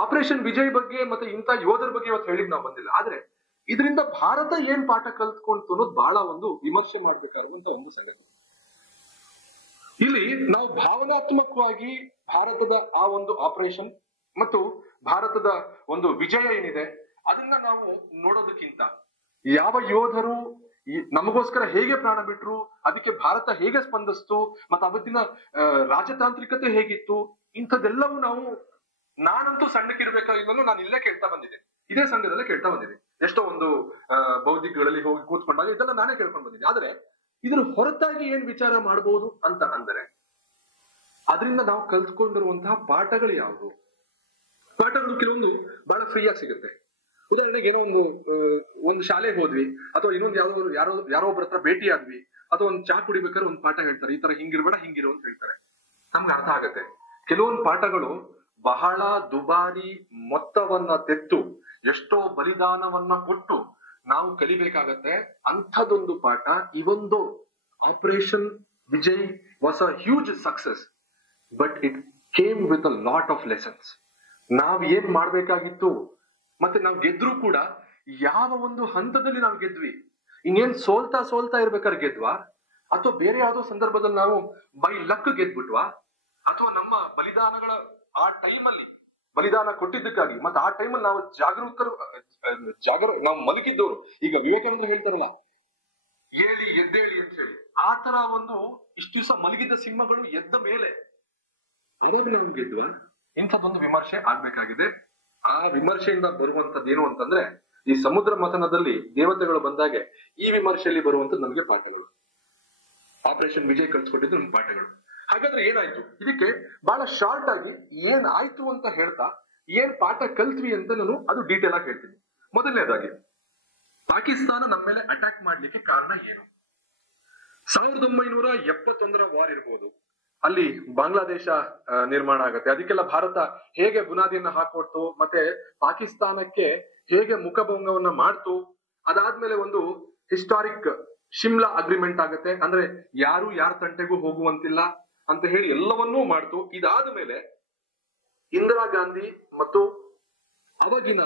Operation Vijay ಬಗ್ಗೆ ಮತ್ತೆ ಇಂಥ ಯೋಧರ ಬಗ್ಗೆ ಇವತ್ತು ಹೇಳಿದ್ ನಾವು ಬಂದಿಲ್ಲ. ಆದ್ರೆ ಇದರಿಂದ ಭಾರತ ಏನ್ ಪಾಠ ಕಲ್ತ್ಕೊಂತು ಅನ್ನೋದು ಬಹಳ ಒಂದು ವಿಮರ್ಶೆ ಮಾಡ್ಬೇಕಾಗಿರುವಂತ ಒಂದು ಸಂಗತಿ. ಇಲ್ಲಿ ನಾವು ಭಾವನಾತ್ಮಕವಾಗಿ ಭಾರತದ ಆ ಒಂದು ಆಪರೇಷನ್ ಮತ್ತು ಭಾರತದ ಒಂದು ವಿಜಯ ಏನಿದೆ ಅದನ್ನ ನಾವು ನೋಡೋದಕ್ಕಿಂತ ಯಾವ ಯೋಧರು ನಮಗೋಸ್ಕರ ಹೇಗೆ ಪ್ರಾಣ ಬಿಟ್ರು, ಅದಕ್ಕೆ ಭಾರತ ಹೇಗೆ ಸ್ಪಂದಿಸ್ತು, ಮತ್ತೆ ಅವತ್ತಿನ ರಾಜತಾಂತ್ರಿಕತೆ ಹೇಗಿತ್ತು, ಇಂಥದ್ದೆಲ್ಲವೂ ನಾವು ನಾನಂತೂ ಸಣ್ಣಕ್ಕಿರ್ಬೇಕಾಗಿಲ್ಲ ನಾನು ಇಲ್ಲೇ ಕೇಳ್ತಾ ಬಂದಿದ್ದೆ, ಇದೇ ಸಂಘದಲ್ಲೇ ಕೇಳ್ತಾ ಬಂದಿದ್ದೆ. ಎಷ್ಟೋ ಒಂದು ಬೌದ್ಧಿಕಗಳಲ್ಲಿ ಹೋಗಿ ಕೂತ್ಕೊಂಡಾಗ ಇದೆಲ್ಲ ನಾನೇ ಕೇಳ್ಕೊಂಡು ಬಂದಿದ್ದೆ. ಆದ್ರೆ ಇದ್ರ ಹೊರತಾಗಿ ಏನ್ ವಿಚಾರ ಮಾಡಬಹುದು ಅಂತ ಅಂದ್ರೆ ಅದರಿಂದ ನಾವು ಕಲ್ತ್ಕೊಂಡಿರುವಂತಹ ಪಾಠಗಳು ಯಾವುದು? ಪಾಠಗಳು ಕೆಲವೊಂದು ಬಹಳ ಫ್ರೀಯಾಗಿ ಸಿಗುತ್ತೆ. ಉದಾಹರಣೆಗೆ ಏನೋ ಒಂದು ಶಾಲೆಗೆ ಹೋದ್ವಿ ಅಥವಾ ಇನ್ನೊಂದು ಯಾರೋ ಒಬ್ಬರ ಹತ್ರ ಭೇಟಿ ಆದ್ವಿ ಅಥವಾ ಒಂದು ಚಾ ಕುಡಿಬೇಕಾದ್ರೆ ಒಂದು ಪಾಠ ಹೇಳ್ತಾರೆ, ಈ ತರ ಹಿಂಗಿರ್ಬೇಡ ಹಿಂಗಿರು ಅಂತ ಹೇಳ್ತಾರೆ. ನಮ್ಗೆ ಅರ್ಥ ಆಗತ್ತೆ. ಕೆಲವೊಂದು ಪಾಠಗಳು ಬಹಳ ದುಬಾರಿ ಮೊತ್ತವನ್ನ ತೆತ್ತು ಎಷ್ಟೋ ಬಲಿದಾನವನ್ನ ಕೊಟ್ಟು ನಾವು ಕಲಿಬೇಕಾಗತ್ತೆ. ಅಂಥದೊಂದು ಪಾಠ ಇವೊಂದು operation Vijay was a huge success, but it came with a lot of lessons. ನಾವ್ ಏನ್ ಮಾಡ್ಬೇಕಾಗಿತ್ತು ಮತ್ತೆ ನಾವು ಗೆದ್ರು ಕೂಡ ಯಾವ ಒಂದು ಹಂತದಲ್ಲಿ ನಾವು ಗೆದ್ವಿ, ಇನ್ನೇನ್ ಸೋಲ್ತಾ ಇರ್ಬೇಕಾದ್ರೆ ಗೆದ್ವಾ ಅಥವಾ ಬೇರೆ ಯಾವ್ದೋ ಸಂದರ್ಭದಲ್ಲಿ ನಾವು ಬೈ ಲಕ್ ಗೆದ್ಬಿಟ್ವಾ ಅಥವಾ ನಮ್ಮ ಬಲಿದಾನಗಳ ಆ ಟೈಮಲ್ಲಿ ಬಲಿದಾನ ಕೊಟ್ಟಿದ್ದಕ್ಕಾಗಿ ಮತ್ತೆ ಆ ಟೈಮಲ್ಲಿ ನಾವು ನಾವು ಮಲಗಿದ್ದವರು. ಈಗ ವಿವೇಕಾನಂದರು ಹೇಳ್ತಾರಲ್ಲ ಏಳಿ ಎದ್ದೇಳಿ ಅಂತ ಹೇಳಿ, ಆ ತರ ಒಂದು ಇಷ್ಟು ದಿವಸ ಮಲಗಿದ್ದ ಸಿಂಹಗಳು ಎದ್ದ ಮೇಲೆ ಅವಾಗ ನಾವು ಗೆದ್ವಾ? ಇಂಥದ್ದೊಂದು ವಿಮರ್ಶೆ ಆಗ್ಬೇಕಾಗಿದೆ. ಆ ವಿಮರ್ಶೆಯಿಂದ ಬರುವಂತದ್ದು ಏನು ಅಂತಂದ್ರೆ ಈ ಸಮುದ್ರ ಮಥನದಲ್ಲಿ ದೇವತೆಗಳು ಬಂದಾಗೆ ಈ ವಿಮರ್ಶೆಯಲ್ಲಿ ಬರುವಂತದ್ದು ನಮಗೆ ಪಾಠಗಳು. ಆಪರೇಷನ್ ವಿಜಯ್ ಕಳ್ಸಿಕೊಟ್ಟಿದ್ದು ನಮ್ಗೆ ಪಾಠಗಳು. ಹಾಗಾದ್ರೆ ಏನಾಯ್ತು? ಇದಕ್ಕೆ ಬಹಳ ಶಾರ್ಟ್ ಆಗಿ ಏನ್ ಆಯ್ತು ಅಂತ ಹೇಳ್ತಾ ಏನ್ ಪಾಠ ಕಲ್ತ್ವಿ ಅಂತ ನಾನು ಅದು ಡೀಟೇಲ್ ಆಗಿ ಹೇಳ್ತೀನಿ. ಮೊದಲನೇದಾಗಿ ಪಾಕಿಸ್ತಾನ ನಮ್ಮ ಮೇಲೆ ಅಟ್ಯಾಕ್ ಮಾಡ್ಲಿಕ್ಕೆ ಕಾರಣ ಏನು? 1971 ವಾರ್ ಇರ್ಬೋದು, ಅಲ್ಲಿ ಬಾಂಗ್ಲಾದೇಶ ನಿರ್ಮಾಣ ಆಗತ್ತೆ. ಅದಕ್ಕೆಲ್ಲ ಭಾರತ ಹೇಗೆ ಬುನಾದಿಯನ್ನ ಹಾಕೊಡ್ತು ಮತ್ತೆ ಪಾಕಿಸ್ತಾನಕ್ಕೆ ಹೇಗೆ ಮುಖಭಂಗವನ್ನ ಮಾಡ್ತು. ಅದಾದ್ಮೇಲೆ ಒಂದು ಹಿಸ್ಟಾರಿಕ್ ಶಿಮ್ಲಾ ಅಗ್ರಿಮೆಂಟ್ ಆಗತ್ತೆ, ಅಂದ್ರೆ ಯಾರು ಯಾರ ತಂಟೆಗೂ ಹೋಗುವಂತಿಲ್ಲ ಅಂತ ಹೇಳಿ ಎಲ್ಲವನ್ನೂ ಮಾಡ್ತು. ಇದಾದ ಮೇಲೆ ಇಂದಿರಾ ಗಾಂಧಿ ಮತ್ತು ಅವಾಗಿನ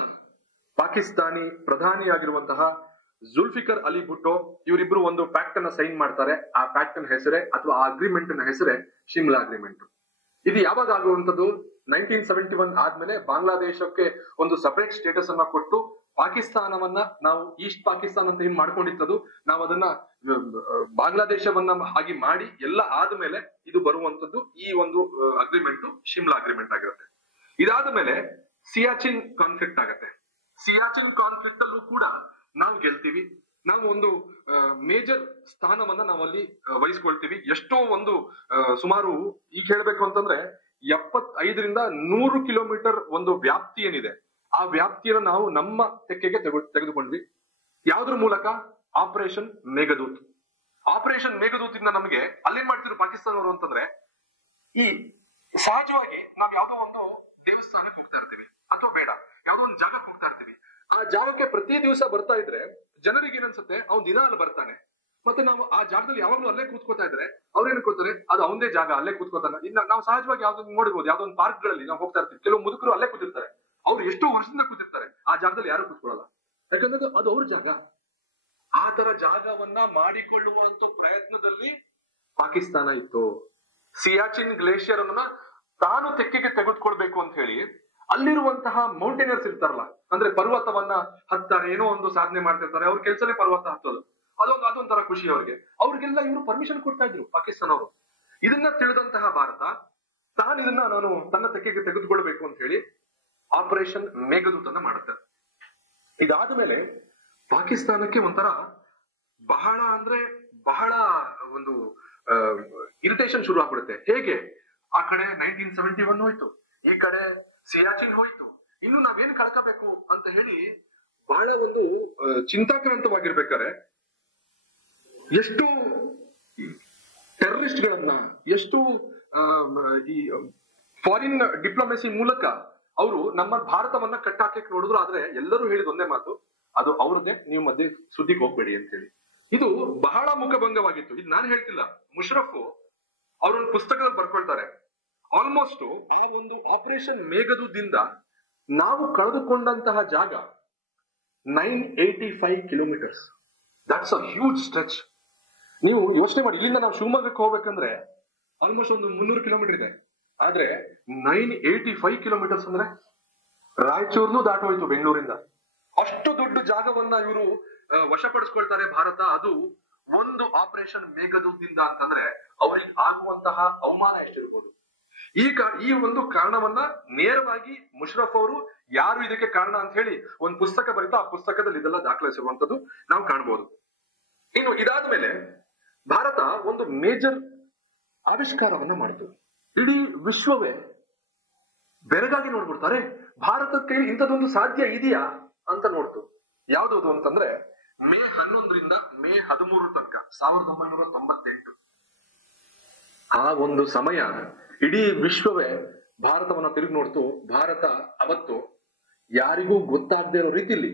ಪಾಕಿಸ್ತಾನಿ ಪ್ರಧಾನಿಯಾಗಿರುವಂತಹ ಜುಲ್ಫಿಕರ್ ಅಲಿ ಭುಟ್ಟೋ ಇವರಿಬ್ರು ಒಂದು ಪ್ಯಾಕ್ಟ್ ಅನ್ನ ಸೈನ್ ಮಾಡ್ತಾರೆ. ಆ ಪ್ಯಾಕ್ಟ್ ನ ಹೆಸರೇ ಅಥವಾ ಆ ಅಗ್ರಿಮೆಂಟ್ ನ ಹೆಸರೇ ಶಿಮ್ಲಾ ಅಗ್ರಿಮೆಂಟ್. ಇದು ಯಾವಾಗ ಆಗುವಂತದ್ದು? 1971 ಆದ್ಮೇಲೆ ಬಾಂಗ್ಲಾದೇಶಕ್ಕೆ ಒಂದು ಸಪರೇಟ್ ಸ್ಟೇಟಸ್ ಅನ್ನ ಕೊಟ್ಟು ಪಾಕಿಸ್ತಾನವನ್ನ ನಾವು ಈಸ್ಟ್ ಪಾಕಿಸ್ತಾನ ಅಂತ ಏನ್ ಮಾಡ್ಕೊಂಡಿತ್ತದು ನಾವು ಅದನ್ನ ಬಾಂಗ್ಲಾದೇಶವನ್ನ ಹಾಗೆ ಮಾಡಿ ಎಲ್ಲ ಆದ್ಮೇಲೆ ಇದು ಬರುವಂತದ್ದು ಈ ಒಂದು ಅಗ್ರಿಮೆಂಟ್ ಶಿಮ್ಲಾ ಅಗ್ರಿಮೆಂಟ್ ಆಗಿರುತ್ತೆ. ಇದಾದ ಮೇಲೆ ಸಿಯಾಚಿನ್ ಕಾನ್ಫ್ಲಿಕ್ಟ್ ಆಗತ್ತೆ. ಸಿಯಾಚಿನ್ ಕಾನ್ಫ್ಲಿಕ್ಟ್ ಅಲ್ಲೂ ಕೂಡ ನಾವು ಗೆಲ್ತೀವಿ. ನಾವು ಒಂದು ಮೇಜರ್ ಸ್ಥಾನವನ್ನ ನಾವಲ್ಲಿ ವಹಿಸ್ಕೊಳ್ತೀವಿ. ಎಷ್ಟೋ ಒಂದು ಸುಮಾರು ಈಗ ಹೇಳ್ಬೇಕು ಅಂತಂದ್ರೆ 75ರಿಂದ 100 ಕಿಲೋಮೀಟರ್ ಒಂದು ವ್ಯಾಪ್ತಿ ಏನಿದೆ ಆ ವ್ಯಾಪ್ತಿಯನ್ನು ನಾವು ನಮ್ಮ ತೆಕ್ಕೆಗೆ ತೆಗೆದುಕೊಂಡ್ವಿ. ಯಾವ್ದ್ರ ಮೂಲಕ? ಆಪರೇಷನ್ ಮೇಘದೂತ್. ಆಪರೇಷನ್ ಮೇಘದೂತ್ ಇಂದ ನಮಗೆ ಅಲ್ಲೇನ್ ಮಾಡ್ತಿದ್ರು ಪಾಕಿಸ್ತಾನವರು ಅಂತಂದ್ರೆ, ಈ ಸಹಜವಾಗಿ ನಾವ್ ಯಾವ್ದೋ ಒಂದು ದೇವಸ್ಥಾನಕ್ಕೆ ಹೋಗ್ತಾ ಇರ್ತೀವಿ ಅಥವಾ ಬೇಡ ಯಾವ್ದೋ ಒಂದು ಜಾಗಕ್ಕೆ ಹೋಗ್ತಾ ಇರ್ತೀವಿ. ಆ ಜಾಗಕ್ಕೆ ಪ್ರತಿ ದಿವಸ ಬರ್ತಾ ಇದ್ರೆ ಜನರಿಗೆ ಏನನ್ಸುತ್ತೆ, ಅವ್ನ್ ದಿನ ಅಲ್ಲಿ ಬರ್ತಾನೆ ಮತ್ತೆ ನಾವು ಆ ಜಾಗದಲ್ಲಿ ಯಾವಾಗ್ಲೂ ಅಲ್ಲೇ ಕೂತ್ಕೋತಾ ಇದ್ರೆ ಅವ್ರು ಏನ್ ಕೂತಾರೆ, ಅದು ಅವನದೇ ಜಾಗ, ಅಲ್ಲೇ ಕೂತ್ಕೋತಾನೆ. ಇನ್ನ ನಾವು ಸಹಜವಾಗಿ ಯಾವ್ದು ನೋಡಿರ್ಬೋದು, ಯಾವ್ದೋ ಒಂದು ಪಾರ್ಕ್ ಗಳಲ್ಲಿ ನಾವು ಹೋಗ್ತಾ ಇರ್ತೀವಿ, ಕೆಲವು ಮುದುಕರು ಅಲ್ಲೇ ಕೂತಿರ್ತಾರೆ. ಅವ್ರು ಎಷ್ಟೋ ವರ್ಷದಿಂದ ಕೂತಿರ್ತಾರೆ, ಆ ಜಾಗದಲ್ಲಿ ಯಾರು ಕೂತ್ಕೊಳ್ಳಲ್ಲ, ಯಾಕಂದ್ರೆ ಅದು ಅವ್ರ ಜಾಗ. ಆ ತರ ಜಾಗವನ್ನ ಮಾಡಿಕೊಳ್ಳುವಂತ ಪ್ರಯತ್ನದಲ್ಲಿ ಪಾಕಿಸ್ತಾನ ಇತ್ತು. ಸಿಯಾಚಿನ್ ಗ್ಲೇಷಿಯರ್ ಅನ್ನ ತಾನು ತೆಕ್ಕೆಗೆ ತೆಗೆದುಕೊಳ್ಬೇಕು ಅಂತ ಹೇಳಿ ಅಲ್ಲಿರುವಂತಹ ಮೌಂಟೇನಿಯರ್ಸ್ ಇರ್ತಾರಲ್ಲ, ಅಂದ್ರೆ ಪರ್ವತವನ್ನ ಹತ್ತಾರೆ, ಏನೋ ಒಂದು ಸಾಧನೆ ಮಾಡ್ತಿರ್ತಾರೆ, ಅವ್ರ ಕೆಲ್ಸನೇ ಪರ್ವತ ಹತ್ತೋದು. ಅದೊಂಥರ ಖುಷಿ ಅವ್ರಿಗೆಲ್ಲ ಇವರು ಪರ್ಮಿಷನ್ ಕೊಡ್ತಾ ಇದ್ರು ಪಾಕಿಸ್ತಾನ ಅವರು. ಇದನ್ನ ತಿಳಿದಂತಹ ಭಾರತ ನಾನು ತನ್ನ ತೆಕ್ಕೆಗೆ ತೆಗೆದುಕೊಳ್ಬೇಕು ಅಂತ ಹೇಳಿ ಆಪರೇಷನ್ ಮೇಘದೂತನ್ನ ಮಾಡುತ್ತೆ. ಇದಾದ ಮೇಲೆ ಪಾಕಿಸ್ತಾನಕ್ಕೆ ಒಂಥರ ಬಹಳ ಒಂದು ಇರಿಟೇಷನ್ ಶುರು ಆಗ್ಬಿಡುತ್ತೆ. ಹೇಗೆ? ಆ ಕಡೆ 1971 ಹೋಯ್ತು, ಈ ಕಡೆ ಸಿಯಾಚಿನ್ ಹೋಯ್ತು, ಇನ್ನು ನಾವೇನ್ ಕಳ್ಕಬೇಕು ಅಂತ ಹೇಳಿ ಬಹಳ ಒಂದು ಚಿಂತಾಕ್ರಾಂತವಾಗಿರ್ಬೇಕಾದ್ರೆ ಎಷ್ಟು ಟೆರರಿಸ್ಟ್ ಗಳನ್ನ, ಎಷ್ಟು ಈ ಫಾರಿನ್ ಡಿಪ್ಲೊಮೆಸಿ ಮೂಲಕ ಅವರು ನಮ್ಮ ಭಾರತವನ್ನ ಕಟ್ಟಾಕಕ್ಕೆ ನೋಡಿದ್ರು. ಆದ್ರೆ ಎಲ್ಲರೂ ಹೇಳಿದ ಒಂದೇ ಮಾತು, ಅದು ಅವ್ರದ್ದೇ, ನೀವು ಮಧ್ಯೆ ಸುದ್ದಿಗೆ ಹೋಗ್ಬೇಡಿ ಅಂತ ಹೇಳಿ. ಇದು ಬಹಳ ಮುಖಭಂಗವಾಗಿತ್ತು. ಇದು ನಾನು ಹೇಳ್ತಿಲ್ಲ, ಮುಷರಫ್ ಅವರೊಂದು ಪುಸ್ತಕದಲ್ಲಿ ಬರ್ಕೊಳ್ತಾರೆ. ಆಲ್ಮೋಸ್ಟ್ ಆ ಒಂದು ಆಪರೇಷನ್ ಮೇಘದೂತದಿಂದ ನಾವು ಕಳೆದುಕೊಂಡಂತಹ ಜಾಗ 985 kilometres. That's a huge stretch. ನೀವು ಯೋಚನೆ ಮಾಡಿ, ಇಲ್ಲಿಂದ ನಾವು ಶಿವಮೊಗ್ಗಕ್ಕೆ ಹೋಗ್ಬೇಕಂದ್ರೆ ಆಲ್ಮೋಸ್ಟ್ ಒಂದು 300 ಕಿಲೋಮೀಟರ್ ಇದೆ. ಆದ್ರೆ 985 ಕಿಲೋಮೀಟರ್ಸ್ ಅಂದ್ರೆ ರಾಯಚೂರ್ನು ದಾಟೋಯ್ತು ಬೆಂಗಳೂರಿಂದ. ಅಷ್ಟು ದೊಡ್ಡ ಜಾಗವನ್ನ ಇವರು ವಶಪಡಿಸ್ಕೊಳ್ತಾರೆ ಭಾರತ. ಅದು ಒಂದು ಆಪರೇಷನ್ ಮೇಘದೂತದಿಂದ ಅಂತಂದ್ರೆ ಅವ್ರಿಗೆ ಆಗುವಂತಹ ಅವಮಾನ ಎಷ್ಟಿರ್ಬೋದು. ಈ ಒಂದು ಕಾರಣವನ್ನ ನೇರವಾಗಿ ಮುಷರಫ್ ಅವರು ಯಾರು ಇದಕ್ಕೆ ಕಾರಣ ಅಂತ ಹೇಳಿ ಒಂದು ಪುಸ್ತಕ ಬರೀತಾ, ಆ ಪುಸ್ತಕದಲ್ಲಿ ಇದೆಲ್ಲ ದಾಖಲಿಸಿರುವಂತದ್ದು ನಾವು ಕಾಣಬಹುದು. ಇನ್ನು ಇದಾದ ಮೇಲೆ ಭಾರತ ಒಂದು ಮೇಜರ್ ಆವಿಷ್ಕಾರವನ್ನ ಮಾಡಿತು. ಇಡೀ ವಿಶ್ವವೇ ಬೆರಗಾಗಿ ನೋಡ್ಬಿಡ್ತಾರೆ, ಭಾರತದ ಕೈಲಿ ಇಂಥದ್ದೊಂದು ಸಾಧ್ಯ ಇದೆಯಾ ಅಂತ ನೋಡ್ತು. ಯಾವ್ದು ಅಂತಂದ್ರೆ ಮೇ 11ರಿಂದ ಮೇ 13 ತನಕ 1998 ಆ ಒಂದು ಸಮಯ ಇಡೀ ವಿಶ್ವವೇ ಭಾರತವನ್ನ ತಿರುಗಿ ನೋಡ್ತು. ಭಾರತ ಅವತ್ತು ಯಾರಿಗೂ ಗೊತ್ತಾಗದೇ ಇರೋ ರೀತಿಲಿ,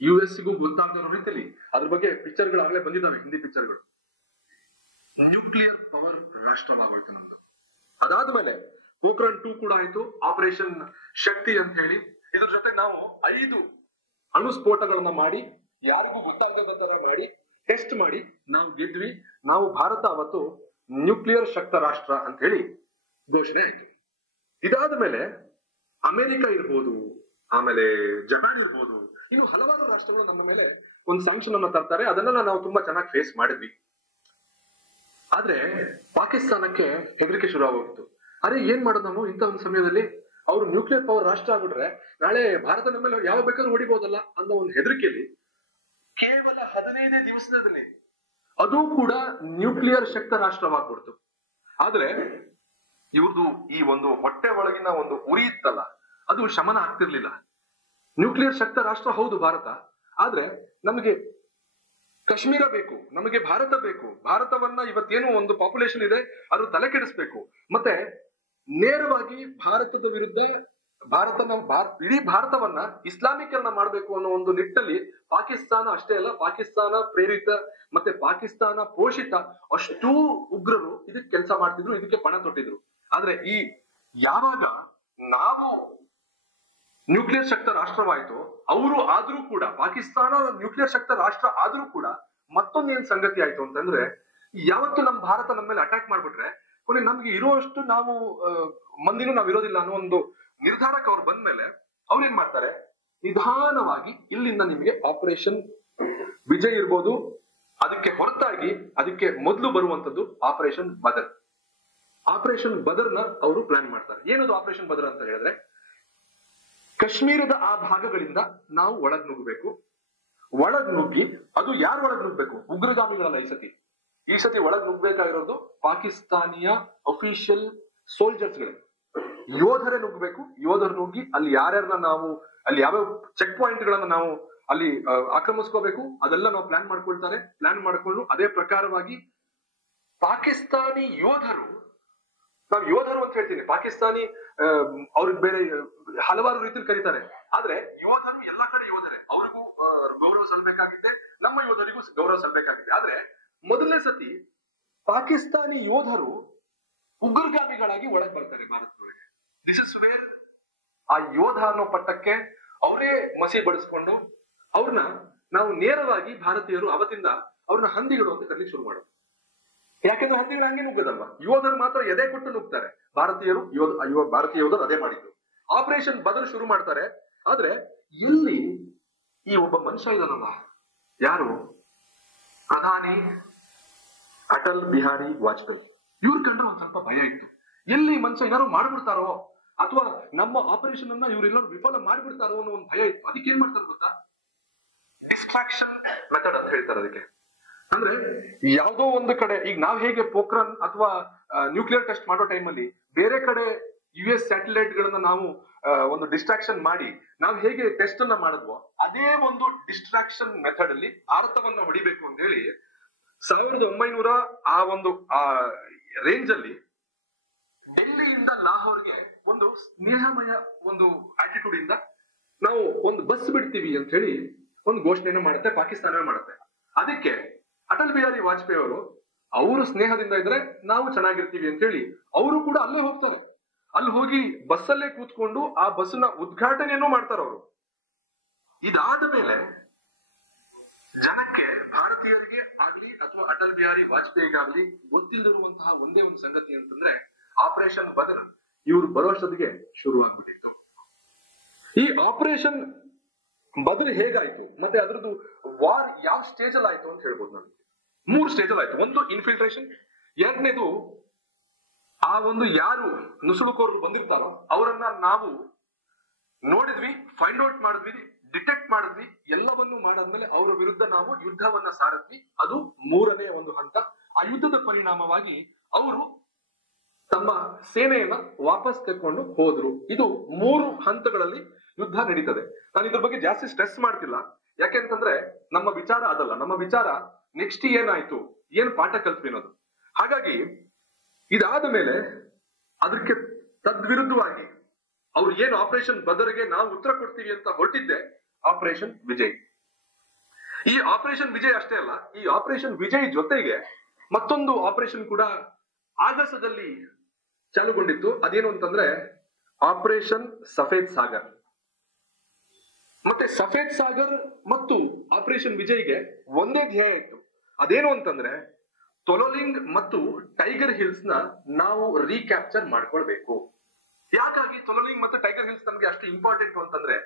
US-ಗೂ ಗೊತ್ತಾಗದೇ ಇರೋ ರೀತಿಲಿ, ಅದ್ರ ಬಗ್ಗೆ ಪಿಕ್ಚರ್ಗಳು ಆಗ್ಲೇ ಬಂದಿದ್ದಾವೆ, ಹಿಂದಿ ಪಿಕ್ಚರ್ಗಳು. ನ್ಯೂಕ್ಲಿಯರ್ ಪವರ್ ರಾಷ್ಟ್ರವಾಗೋಯ್ತು ನಮ್ದು. ಅದಾದ್ಮೇಲೆ ಪೋಖ್ರಾನ್ 2 ಕೂಡ ಆಯ್ತು, ಆಪರೇಷನ್ ಶಕ್ತಿ ಅಂತ ಹೇಳಿ. ಇದ್ರ ಜೊತೆ ನಾವು 5 ಅಣುಸ್ಫೋಟಗಳನ್ನ ಮಾಡಿ, ಯಾರಿಗೂ ಗೊತ್ತಾಗದ ತರ ಮಾಡಿ, ಟೆಸ್ಟ್ ಮಾಡಿ ನಾವು ಗೆದ್ವಿ. ನಾವು ಭಾರತ ಅವತ್ತು ನ್ಯೂಕ್ಲಿಯರ್ ಶಕ್ತ ರಾಷ್ಟ್ರ ಅಂತ ಹೇಳಿ ಘೋಷಣೆ ಆಯ್ತು. ಇದಾದ ಮೇಲೆ ಅಮೆರಿಕ ಇರ್ಬೋದು, ಆಮೇಲೆ ಜಪಾನ್ ಇರ್ಬೋದು, ಇನ್ನು ಹಲವಾರು ರಾಷ್ಟ್ರಗಳು ನಮ್ಮ ಮೇಲೆ ಒಂದು ಸ್ಯಾಂಕ್ಷನ್ ಅನ್ನ ತರ್ತಾರೆ. ಅದನ್ನೆಲ್ಲ ನಾವು ತುಂಬಾ ಚೆನ್ನಾಗಿ ಫೇಸ್ ಮಾಡಿದ್ವಿ. ಆದ್ರೆ ಪಾಕಿಸ್ತಾನಕ್ಕೆ ಹೆದರಿಕೆ ಶುರು ಆಗೋಗಿತ್ತು. ಅರೆ ಏನ್ ಮಾಡೋದು ನಾವು ಇಂಥ ಒಂದು ಸಮಯದಲ್ಲಿ? ಅವರು ನ್ಯೂಕ್ಲಿಯರ್ ಪವರ್ ರಾಷ್ಟ್ರ ಆಗ್ಬಿಟ್ರೆ ನಾಳೆ ಭಾರತ ನಮ್ಮ ಮೇಲೆ ಯಾವ ಬೇಕಾದ್ರೂ ಹೊಡಿಬಹುದಲ್ಲ ಅನ್ನೋ ಒಂದು ಹೆದರಿಕೆಯಲ್ಲಿ ಕೇವಲ 15 ದಿವಸದಲ್ಲಿ ಅದು ಕೂಡ ನ್ಯೂಕ್ಲಿಯರ್ ಶಕ್ತ ರಾಷ್ಟ್ರವಾಗ್ಬಿಡ್ತು. ಆದ್ರೆ ಇವ್ರದ್ದು ಈ ಒಂದು ಹೊಟ್ಟೆ ಒಳಗಿನ ಒಂದು ಉರಿ ಇತ್ತಲ್ಲ, ಅದು ಶಮನ ಆಗ್ತಿರ್ಲಿಲ್ಲ. ನ್ಯೂಕ್ಲಿಯರ್ ಶಕ್ತ ರಾಷ್ಟ್ರ ಹೌದು ಭಾರತ, ಆದ್ರೆ ನಮಗೆ ಕಾಶ್ಮೀರ ಬೇಕು, ನಮಗೆ ಭಾರತ ಬೇಕು. ಭಾರತವನ್ನ ಇವತ್ತೇನು ಒಂದು ಪಾಪ್ಯುಲೇಷನ್ ಇದೆ ಅದು ತಲೆ ಕೆಡಿಸ್ಬೇಕು. ಮತ್ತೆ ನೇರವಾಗಿ ಭಾರತದ ವಿರುದ್ಧ ಇಡೀ ಭಾರತವನ್ನ ಇಸ್ಲಾಮೀಕರಣ ಮಾಡಬೇಕು ಅನ್ನೋ ಒಂದು ನಿಟ್ಟಲ್ಲಿ ಪಾಕಿಸ್ತಾನ ಅಷ್ಟೇ ಅಲ್ಲ, ಪಾಕಿಸ್ತಾನ ಪ್ರೇರಿತ ಮತ್ತೆ ಪಾಕಿಸ್ತಾನ ಪೋಷಿತ ಅಷ್ಟೂ ಉಗ್ರರು ಇದಕ್ಕೆ ಕೆಲಸ ಮಾಡ್ತಿದ್ರು, ಇದಕ್ಕೆ ಪಣ ತೊಟ್ಟಿದ್ರು. ಆದ್ರೆ ಯಾವಾಗ ನಾವು ನ್ಯೂಕ್ಲಿಯರ್ ಶಕ್ತ ರಾಷ್ಟ್ರವಾಯಿತು, ಅವರು ಆದ್ರೂ ಕೂಡ, ಪಾಕಿಸ್ತಾನ ನ್ಯೂಕ್ಲಿಯರ್ ಶಕ್ತ ರಾಷ್ಟ್ರ ಆದ್ರೂ ಕೂಡ ಮತ್ತೊಂದೇನ್ ಸಂಗತಿ ಆಯ್ತು ಅಂತಂದ್ರೆ, ಯಾವತ್ತು ನಮ್ಮ ಭಾರತ ನಮ್ಮ ಮೇಲೆ ಅಟ್ಯಾಕ್ ಮಾಡ್ಬಿಟ್ರೆ ಕೊನೆ ನಮ್ಗೆ ಇರುವಷ್ಟು ನಾವು ಮಂದಿನೂ ನಾವ್ ಇರೋದಿಲ್ಲ ಅನ್ನೋ ಒಂದು ನಿರ್ಧಾರಕ್ಕೆ ಅವ್ರು ಬಂದ್ಮೇಲೆ ಅವ್ರು ಏನ್ ಮಾಡ್ತಾರೆ, ನಿಧಾನವಾಗಿ ಇಲ್ಲಿಂದ ನಿಮಗೆ ಆಪರೇಷನ್ ವಿಜಯ್ ಇರ್ಬೋದು, ಅದಕ್ಕೆ ಹೊರತಾಗಿ ಅದಕ್ಕೆ ಮೊದಲು ಬರುವಂತದ್ದು ಆಪರೇಷನ್ ಬದರ್. ಆಪರೇಷನ್ ಬದರ್ನ ಅವರು ಪ್ಲಾನ್ ಮಾಡ್ತಾರೆ. ಏನದು ಆಪರೇಷನ್ ಬದರ್ ಅಂತ ಹೇಳಿದ್ರೆ, ಕಾಶ್ಮೀರದ ಆ ಭಾಗಗಳಿಂದ ನಾವು ಒಳಗ್ ನುಗ್ಗಬೇಕು. ಒಳಗ್ ನುಗ್ಗಿ, ಅದು ಯಾರು ಒಳಗ್ ನುಗ್ಬೇಕು? ಉಗ್ರಗಾಮಿಗಳಲ್ಲ ಈ ಸತಿ ಒಳಗ್ ನುಗ್ಬೇಕಾಗಿರೋದು ಪಾಕಿಸ್ತಾನಿಯ ಅಫಿಷಿಯಲ್ ಸೋಲ್ಜರ್ಸ್ಗಳೇ, ಯೋಧರೇ ನುಗ್ಗಬೇಕು. ಯೋಧರು ನುಗ್ಗಿ ಅಲ್ಲಿ ಯಾರ್ಯಾರನ್ನ ನಾವು ಅಲ್ಲಿ ಯಾವ್ಯಾವ ಚೆಕ್ ಪಾಯಿಂಟ್ ಗಳನ್ನ ನಾವು ಅಲ್ಲಿ ಆಕ್ರಮಿಸ್ಕೋಬೇಕು ಅದೆಲ್ಲ ನಾವು ಪ್ಲಾನ್ ಮಾಡ್ಕೊಳ್ತಾರೆ. ಪ್ಲಾನ್ ಮಾಡ್ಕೊಂಡು ಅದೇ ಪ್ರಕಾರವಾಗಿ ಪಾಕಿಸ್ತಾನಿ ಯೋಧರು, ನಾವು ಯೋಧರು ಅಂತ ಹೇಳ್ತೀನಿ, ಪಾಕಿಸ್ತಾನಿ ಅವ್ರಿಗೆ ಬೇರೆ ಹಲವಾರು ರೀತಿಯಲ್ಲಿ ಕರೀತಾರೆ. ಆದ್ರೆ ಯೋಧರು ಎಲ್ಲಾ ಕಡೆ ಯೋಧರೇ, ಅವ್ರಿಗೂ ಗೌರವ ಸಲ್ಬೇಕಾಗಿದೆ, ನಮ್ಮ ಯೋಧರಿಗೂ ಗೌರವ ಸಲ್ಬೇಕಾಗಿದೆ. ಆದ್ರೆ ಮೊದಲನೇ ಸತಿ ಪಾಕಿಸ್ತಾನಿ ಯೋಧರು ಉಗ್ರಗಾಮಿಗಳಾಗಿ ಒಳಗೆ ಬರ್ತಾರೆ ಭಾರತದೊಳಗೆ. ದಿಸ್ ಇಸ್ ವೇರ್ ಆ ಯೋಧ ಅನ್ನೋ ಪಟ್ಟಕ್ಕೆ ಅವರೇ ಮಸಿ ಬಡಿಸ್ಕೊಂಡು ಅವ್ರನ್ನ ನಾವು ನೇರವಾಗಿ ಭಾರತೀಯರು ಅವತ್ತಿಂದ ಅವ್ರನ್ನ ಹಂದಿಗಳು ಅಂತ ಕರೀಲಿಕ್ಕೆ ಶುರು ಮಾಡೋದು. ಯಾಕೆಂದ್ರೆ ಹಂದಿಗಳು ಹಂಗೆ ನುಗ್ಗದಲ್ವಾ, ಯೋಧರು ಮಾತ್ರ ಎದೆ ಕೊಟ್ಟು ನುಗ್ತಾರೆ. ಭಾರತೀಯ ಯೋಧರು ಅದೇ ಮಾಡಿದ್ರು. ಆಪರೇಷನ್ ಬದಲ್ ಶುರು ಮಾಡ್ತಾರೆ. ಆದ್ರೆ ಇಲ್ಲಿ ಈ ಒಬ್ಬ ಮನುಷ್ಯ ಇದಾನಲ್ಲ, ಯಾರು? ಪ್ರಧಾನಿ ಅಟಲ್ ಬಿಹಾರಿ ವಾಜಪೇಯಿ. ಇವ್ರ ಕಂಡ್ರೆ ಒಂದ್ ಸ್ವಲ್ಪ ಭಯ ಇತ್ತು. ಎಲ್ಲಿ ಮನುಷ್ಯ ಏನಾದ್ರು ಮಾಡ್ಬಿಡ್ತಾರೋ ಅಥವಾ ನಮ್ಮ ಆಪರೇಷನ್ ಅನ್ನ ಇವರೆಲ್ಲರೂ ವಿಫಲ ಮಾಡ್ಬಿಡ್ತಾರೋ ಅನ್ನೋ ಒಂದು ಭಯ ಇತ್ತು. ಅದಕ್ಕೆ ಏನ್ ಮಾಡ್ತಾರೆ ಗೊತ್ತಾ? ಡಿಸ್ಟ್ರಾಕ್ಷನ್ ಮೆಥಡ್ ಅಂತ ಹೇಳ್ತಾರೆ ಅದಕ್ಕೆ. ಅಂದ್ರೆ ಯಾವ್ದೋ ಒಂದು ಕಡೆ, ಈಗ ನಾವ್ ಹೇಗೆ ಪೋಖ್ರಾನ್ ಅಥವಾ ನ್ಯೂಕ್ಲಿಯರ್ ಟೆಸ್ಟ್ ಮಾಡೋ ಟೈಮಲ್ಲಿ ಬೇರೆ ಕಡೆ US ಸ್ಯಾಟಲೈಟ್ ಗಳನ್ನ ನಾವು ಒಂದು ಡಿಸ್ಟ್ರಾಕ್ಷನ್ ಮಾಡಿ ನಾವು ಹೇಗೆ ಟೆಸ್ಟ್ ಅನ್ನ ಮಾಡಿದ್ವೋ, ಅದೇ ಒಂದು ಡಿಸ್ಟ್ರಾಕ್ಷನ್ ಮೆಥಡ್ ಅಲ್ಲಿ ಭಾರತವನ್ನ ಹೊಡಿಬೇಕು ಅಂತ ಹೇಳಿ 1900 ಆ ಒಂದು ರೇಂಜ್ ಅಲ್ಲಿ ಡೆಲ್ಲಿಯಿಂದ ಲಾಹೋರ್ಗೆ ಒಂದು ಸ್ನೇಹಮಯ ಒಂದು ಆಟಿಟ್ಯೂಡ್ ಇಂದ ನಾವು ಒಂದು ಬಸ್ ಬಿಡ್ತೀವಿ ಅಂತ ಹೇಳಿ ಒಂದು ಘೋಷಣೆಯನ್ನು ಮಾಡುತ್ತೆ, ಪಾಕಿಸ್ತಾನವೇ ಮಾಡುತ್ತೆ. ಅದಕ್ಕೆ ಅಟಲ್ ಬಿಹಾರಿ ವಾಜಪೇಯಿ ಅವರು ಸ್ನೇಹದಿಂದ ಇದ್ರೆ ನಾವು ಚೆನ್ನಾಗಿರ್ತೀವಿ ಅಂತ ಹೇಳಿ ಅವರು ಕೂಡ ಅಲ್ಲೇ ಹೋಗ್ತಾರೆ. ಅಲ್ಲಿ ಹೋಗಿ ಬಸ್ಸಲ್ಲೇ ಕೂತ್ಕೊಂಡು ಆ ಬಸ್ನ ಉದ್ಘಾಟನೆಯನ್ನು ಮಾಡ್ತಾರ ಅವರು. ಇದಾದ ಮೇಲೆ ಜನಕ್ಕೆ, ಭಾರತೀಯರಿಗೆ ಆಗ್ಲಿ ಅಥವಾ ಅಟಲ್ ಬಿಹಾರಿ ವಾಜಪೇಯಿಗಾಗ್ಲಿ ಗೊತ್ತಿಲ್ಲದಿರುವಂತಹ ಒಂದೇ ಒಂದು ಸಂಗತಿ ಅಂತಂದ್ರೆ ಆಪರೇಷನ್ ಬದರ್ ಇವ್ರು ಬರೋಷ್ಟೊತ್ತಿಗೆ ಶುರುವಾಗ್ಬಿಟ್ಟಿತ್ತು. ಈ ಆಪರೇಷನ್ ಬದರ್ ಹೇಗಾಯ್ತು ಮತ್ತೆ ಅದರದ್ದು ವಾರ್ ಯಾವ ಸ್ಟೇಜ್ ಅಲ್ಲಿ ಆಯ್ತು ಅಂತ ಹೇಳ್ಬೋದು. ನನಗೆ 3 ಸ್ಟೇಜ್ ಅಲ್ಲಿ ಆಯ್ತು. ಒಂದು ಇನ್ಫಿಲ್ಟ್ರೇಷನ್, ಎರಡನೇದು ಆ ಒಂದು ಯಾರು ನುಸುಳುಕೋರರು ಬಂದಿರ್ತಾರೋ ಅವರನ್ನ ನಾವು ನೋಡಿದ್ವಿ, ಫೈಂಡ್ ಔಟ್ ಮಾಡಿದ್ವಿ, ಡಿಟೆಕ್ಟ್ ಮಾಡಿದ್ವಿ, ಎಲ್ಲವನ್ನೂ ಮಾಡಾದ್ಮೇಲೆ ಅವರ ವಿರುದ್ಧ ನಾವು ಯುದ್ಧವನ್ನ ಸಾರಿದ್ವಿ. ಅದು 3ನೇ ಒಂದು ಹಂತ. ಆ ಯುದ್ಧದ ಪರಿಣಾಮವಾಗಿ ಅವರು ತಮ್ಮ ಸೇನೆಯನ್ನ ವಾಪಸ್ ತೆಕ್ಕೊಂಡು ಹೋದ್ರು. ಇದು 3 ಹಂತಗಳಲ್ಲಿ ಯುದ್ಧ ನಡೀತದೆ. ನಾನು ಇದ್ರ ಬಗ್ಗೆ ಜಾಸ್ತಿ ಸ್ಟ್ರೆಸ್ ಮಾಡ್ತಿಲ್ಲ, ಯಾಕೆಂತಂದ್ರೆ ನಮ್ಮ ವಿಚಾರ ಅದಲ್ಲ. ನಮ್ಮ ವಿಚಾರ ನೆಕ್ಸ್ಟ್ ಏನಾಯ್ತು, ಏನ್ ಪಾಠ ಕಲ್ತ್ವಿ ಅನ್ನೋದು. ಹಾಗಾಗಿ ಇದಾದ ಮೇಲೆ ಅದಕ್ಕೆ ತದ್ವಿರುದ್ಧವಾಗಿ ಅವ್ರು ಏನು ಆಪರೇಷನ್ ಬದರ್ಗೆ ನಾವು ಉತ್ತರ ಕೊಡ್ತೀವಿ ಅಂತ ಹೊರಟಿದ್ದೆ ಆಪರೇಷನ್ ವಿಜಯ್. ಈ ಆಪರೇಷನ್ ವಿಜಯ್ ಅಷ್ಟೇ ಅಲ್ಲ, ಈ ಆಪರೇಷನ್ ವಿಜಯ್ ಜೊತೆಗೆ ಮತ್ತೊಂದು ಆಪರೇಷನ್ ಕೂಡ ಆಗಸದಲ್ಲಿ ಚಾಲುಗೊಂಡಿತ್ತು. ಅದೇನು ಅಂತಂದ್ರೆ ಆಪರೇಷನ್ ಸಫೇದ್ ಸಾಗರ್. ಮತ್ತೆ ಸಫೇದ್ ಸಾಗರ್ ಮತ್ತು ಆಪರೇಷನ್ ವಿಜಯ್ಗೆ ಒಂದೇ ಧ್ಯೇಯ ಇತ್ತು. ಅದೇನು ಅಂತಂದ್ರೆ ತೊಲೋಲಿಂಗ್ ಮತ್ತು ಟೈಗರ್ ಹಿಲ್ಸ್ ನ ನಾವು ರೀಕ್ಯಾಪ್ಚರ್ ಮಾಡ್ಕೊಳ್ಬೇಕು. ಯಾಕಾಗಿ ತೊಲೋಲಿಂಗ್ ಮತ್ತು ಟೈಗರ್ ಹಿಲ್ಸ್ ನಮ್ಗೆ ಅಷ್ಟು ಇಂಪಾರ್ಟೆಂಟ್ ಅಂತಂದ್ರೆ,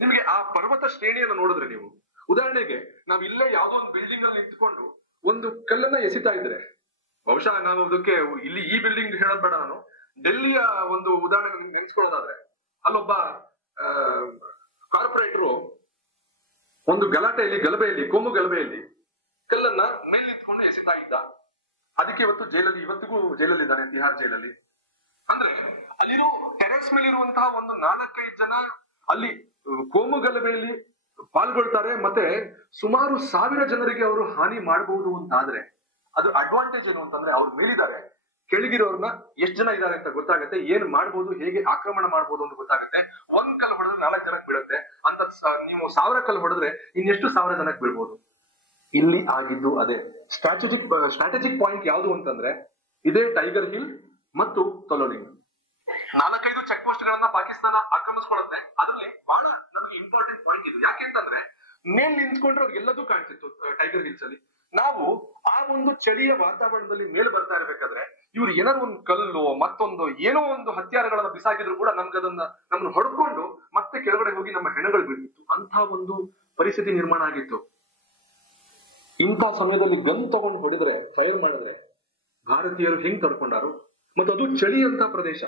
ನಿಮ್ಗೆ ಆ ಪರ್ವತ ಶ್ರೇಣಿಯನ್ನು ನೋಡಿದ್ರೆ ನೀವು, ಉದಾಹರಣೆಗೆ ನಾವ್ ಇಲ್ಲೇ ಯಾವ್ದೋ ಒಂದು ಬಿಲ್ಡಿಂಗ್ ಅಲ್ಲಿ ನಿಂತ್ಕೊಂಡು ಒಂದು ಕಲ್ಲನ್ನ ಎಸಿತಾ ಇದ್ರೆ, ಬಹುಶಃ ನಾವು ಅದಕ್ಕೆ ಇಲ್ಲಿ ಈ ಬಿಲ್ಡಿಂಗ್ ಹೇಳೋದ್ ಬೇಡ, ನಾನು ಡೆಲ್ಲಿಯ ಒಂದು ಉದಾಹರಣೆ ನೆನೆಸ್ಕೊಳ್ಳೋದಾದ್ರೆ, ಅಲ್ಲೊಬ್ಬ ಕಾರ್ಪೊರೇಟರು ಒಂದು ಗಲಭೆಯಲ್ಲಿ ಕೋಮು ಗಲಭೆಯಲ್ಲಿ ಕಲ್ಲನ್ನ ಮೇಲೆ ನಿಂತ್ಕೊಂಡು ಎಸಿತಾ ಇದ್ದ. ಅದಕ್ಕೆ ಇವತ್ತಿಗೂ ಜೈಲಲ್ಲಿ ಇದ್ದಾನೆ, ತಿಹಾರ್ ಜೈಲಲ್ಲಿ. ಅಂದ್ರೆ ಅಲ್ಲಿರೋ ಟೆರೆಸ್ ಮೇಲೆ ಇರುವಂತಹ ಒಂದು 4-5 ಜನ ಅಲ್ಲಿ ಕೋಮು ಗಲಭೆಯಲ್ಲಿ ಪಾಲ್ಗೊಳ್ತಾರೆ. ಮತ್ತೆ ಸುಮಾರು 1000 ಜನರಿಗೆ ಅವರು ಹಾನಿ ಮಾಡಬಹುದು ಅಂತಾದ್ರೆ ಅದು ಅಡ್ವಾಂಟೇಜ್ ಏನು ಅಂತಂದ್ರೆ, ಅವ್ರ ಮೇಲಿದ್ದಾರೆ, ಕೆಳಗಿರೋರ್ನ ಎಷ್ಟು ಜನ ಇದ್ದಾರೆ ಅಂತ ಗೊತ್ತಾಗುತ್ತೆ, ಏನ್ ಮಾಡ್ಬೋದು, ಹೇಗೆ ಆಕ್ರಮಣ ಮಾಡ್ಬೋದು ಅಂತ ಗೊತ್ತಾಗುತ್ತೆ. 1 ಕಲ್ಲು ಹೊಡೆದ್ರೆ 4 ಜನಕ್ಕೆ ಬೀಳುತ್ತೆ ಅಂತ, ನೀವು 1000 ಕಲ್ಲು ಹೊಡೆದ್ರೆ ಇನ್ನೆಷ್ಟು 1000 ಜನಕ್ಕೆ ಬೀಳ್ಬೋದು. ಇಲ್ಲಿ ಆಗಿದ್ದು ಅದೇ. ಸ್ಟ್ರಾಟಜಿಕ್ ಪಾಯಿಂಟ್ ಯಾವುದು ಅಂತಂದ್ರೆ ಇದೇ ಟೈಗರ್ ಹಿಲ್ ಮತ್ತು ತೊಲೋಲಿಂಗ್. 4-5 ಚೆಕ್ ಪೋಸ್ಟ್ ಗಳನ್ನ ಪಾಕಿಸ್ತಾನ ಆಕ್ರಮಿಸ್ಕೊಳ್ಳುತ್ತೆ. ಅದರಲ್ಲಿ ಬಹಳ ನಮಗೆ ಇಂಪಾರ್ಟೆಂಟ್ ಪಾಯಿಂಟ್ ಇದು. ಯಾಕೆ ಅಂತಂದ್ರೆ ಮೇಲ್ ನಿಂತ್ಕೊಂಡ್ರೆ ಅವ್ರಿಗೆಲ್ಲದೂ ಕಾಣ್ತಿತ್ತು ಟೈಗರ್ ಹಿಲ್ಸ್ ಅಲ್ಲಿ. ನಾವು ಆ ಒಂದು ಚಳಿಯ ವಾತಾವರಣದಲ್ಲಿ ಮೇಲೆ ಬರ್ತಾ ಇರ್ಬೇಕಾದ್ರೆ ಇವ್ರು ಏನಾದ್ರು ಒಂದು ಕಲ್ಲು ಮತ್ತೊಂದು ಏನೋ ಒಂದು ಹತ್ಯಾರಗಳನ್ನ ಬಿಸಾಕಿದ್ರು ಕೂಡ ನಮ್ಮನ್ನು ಹೊಡ್ಕೊಂಡು ಮತ್ತೆ ಕೆಳಗಡೆ ಹೋಗಿ ನಮ್ಮ ಹೆಣಗಳು ಬೀಳ್ತಿತ್ತು. ಅಂತ ಒಂದು ಪರಿಸ್ಥಿತಿ ನಿರ್ಮಾಣ ಆಗಿತ್ತು. ಇಂಥ ಸಮಯದಲ್ಲಿ ಗನ್ ತಗೊಂಡು ಹೊಡೆದ್ರೆ, ಫೈರ್ ಮಾಡಿದ್ರೆ ಭಾರತೀಯರು ಹೆಂಗ್ ತಡ್ಕೊಂಡಾರು. ಮತ್ತು ಅದು ಚಳಿ ಅಂತ ಪ್ರದೇಶ,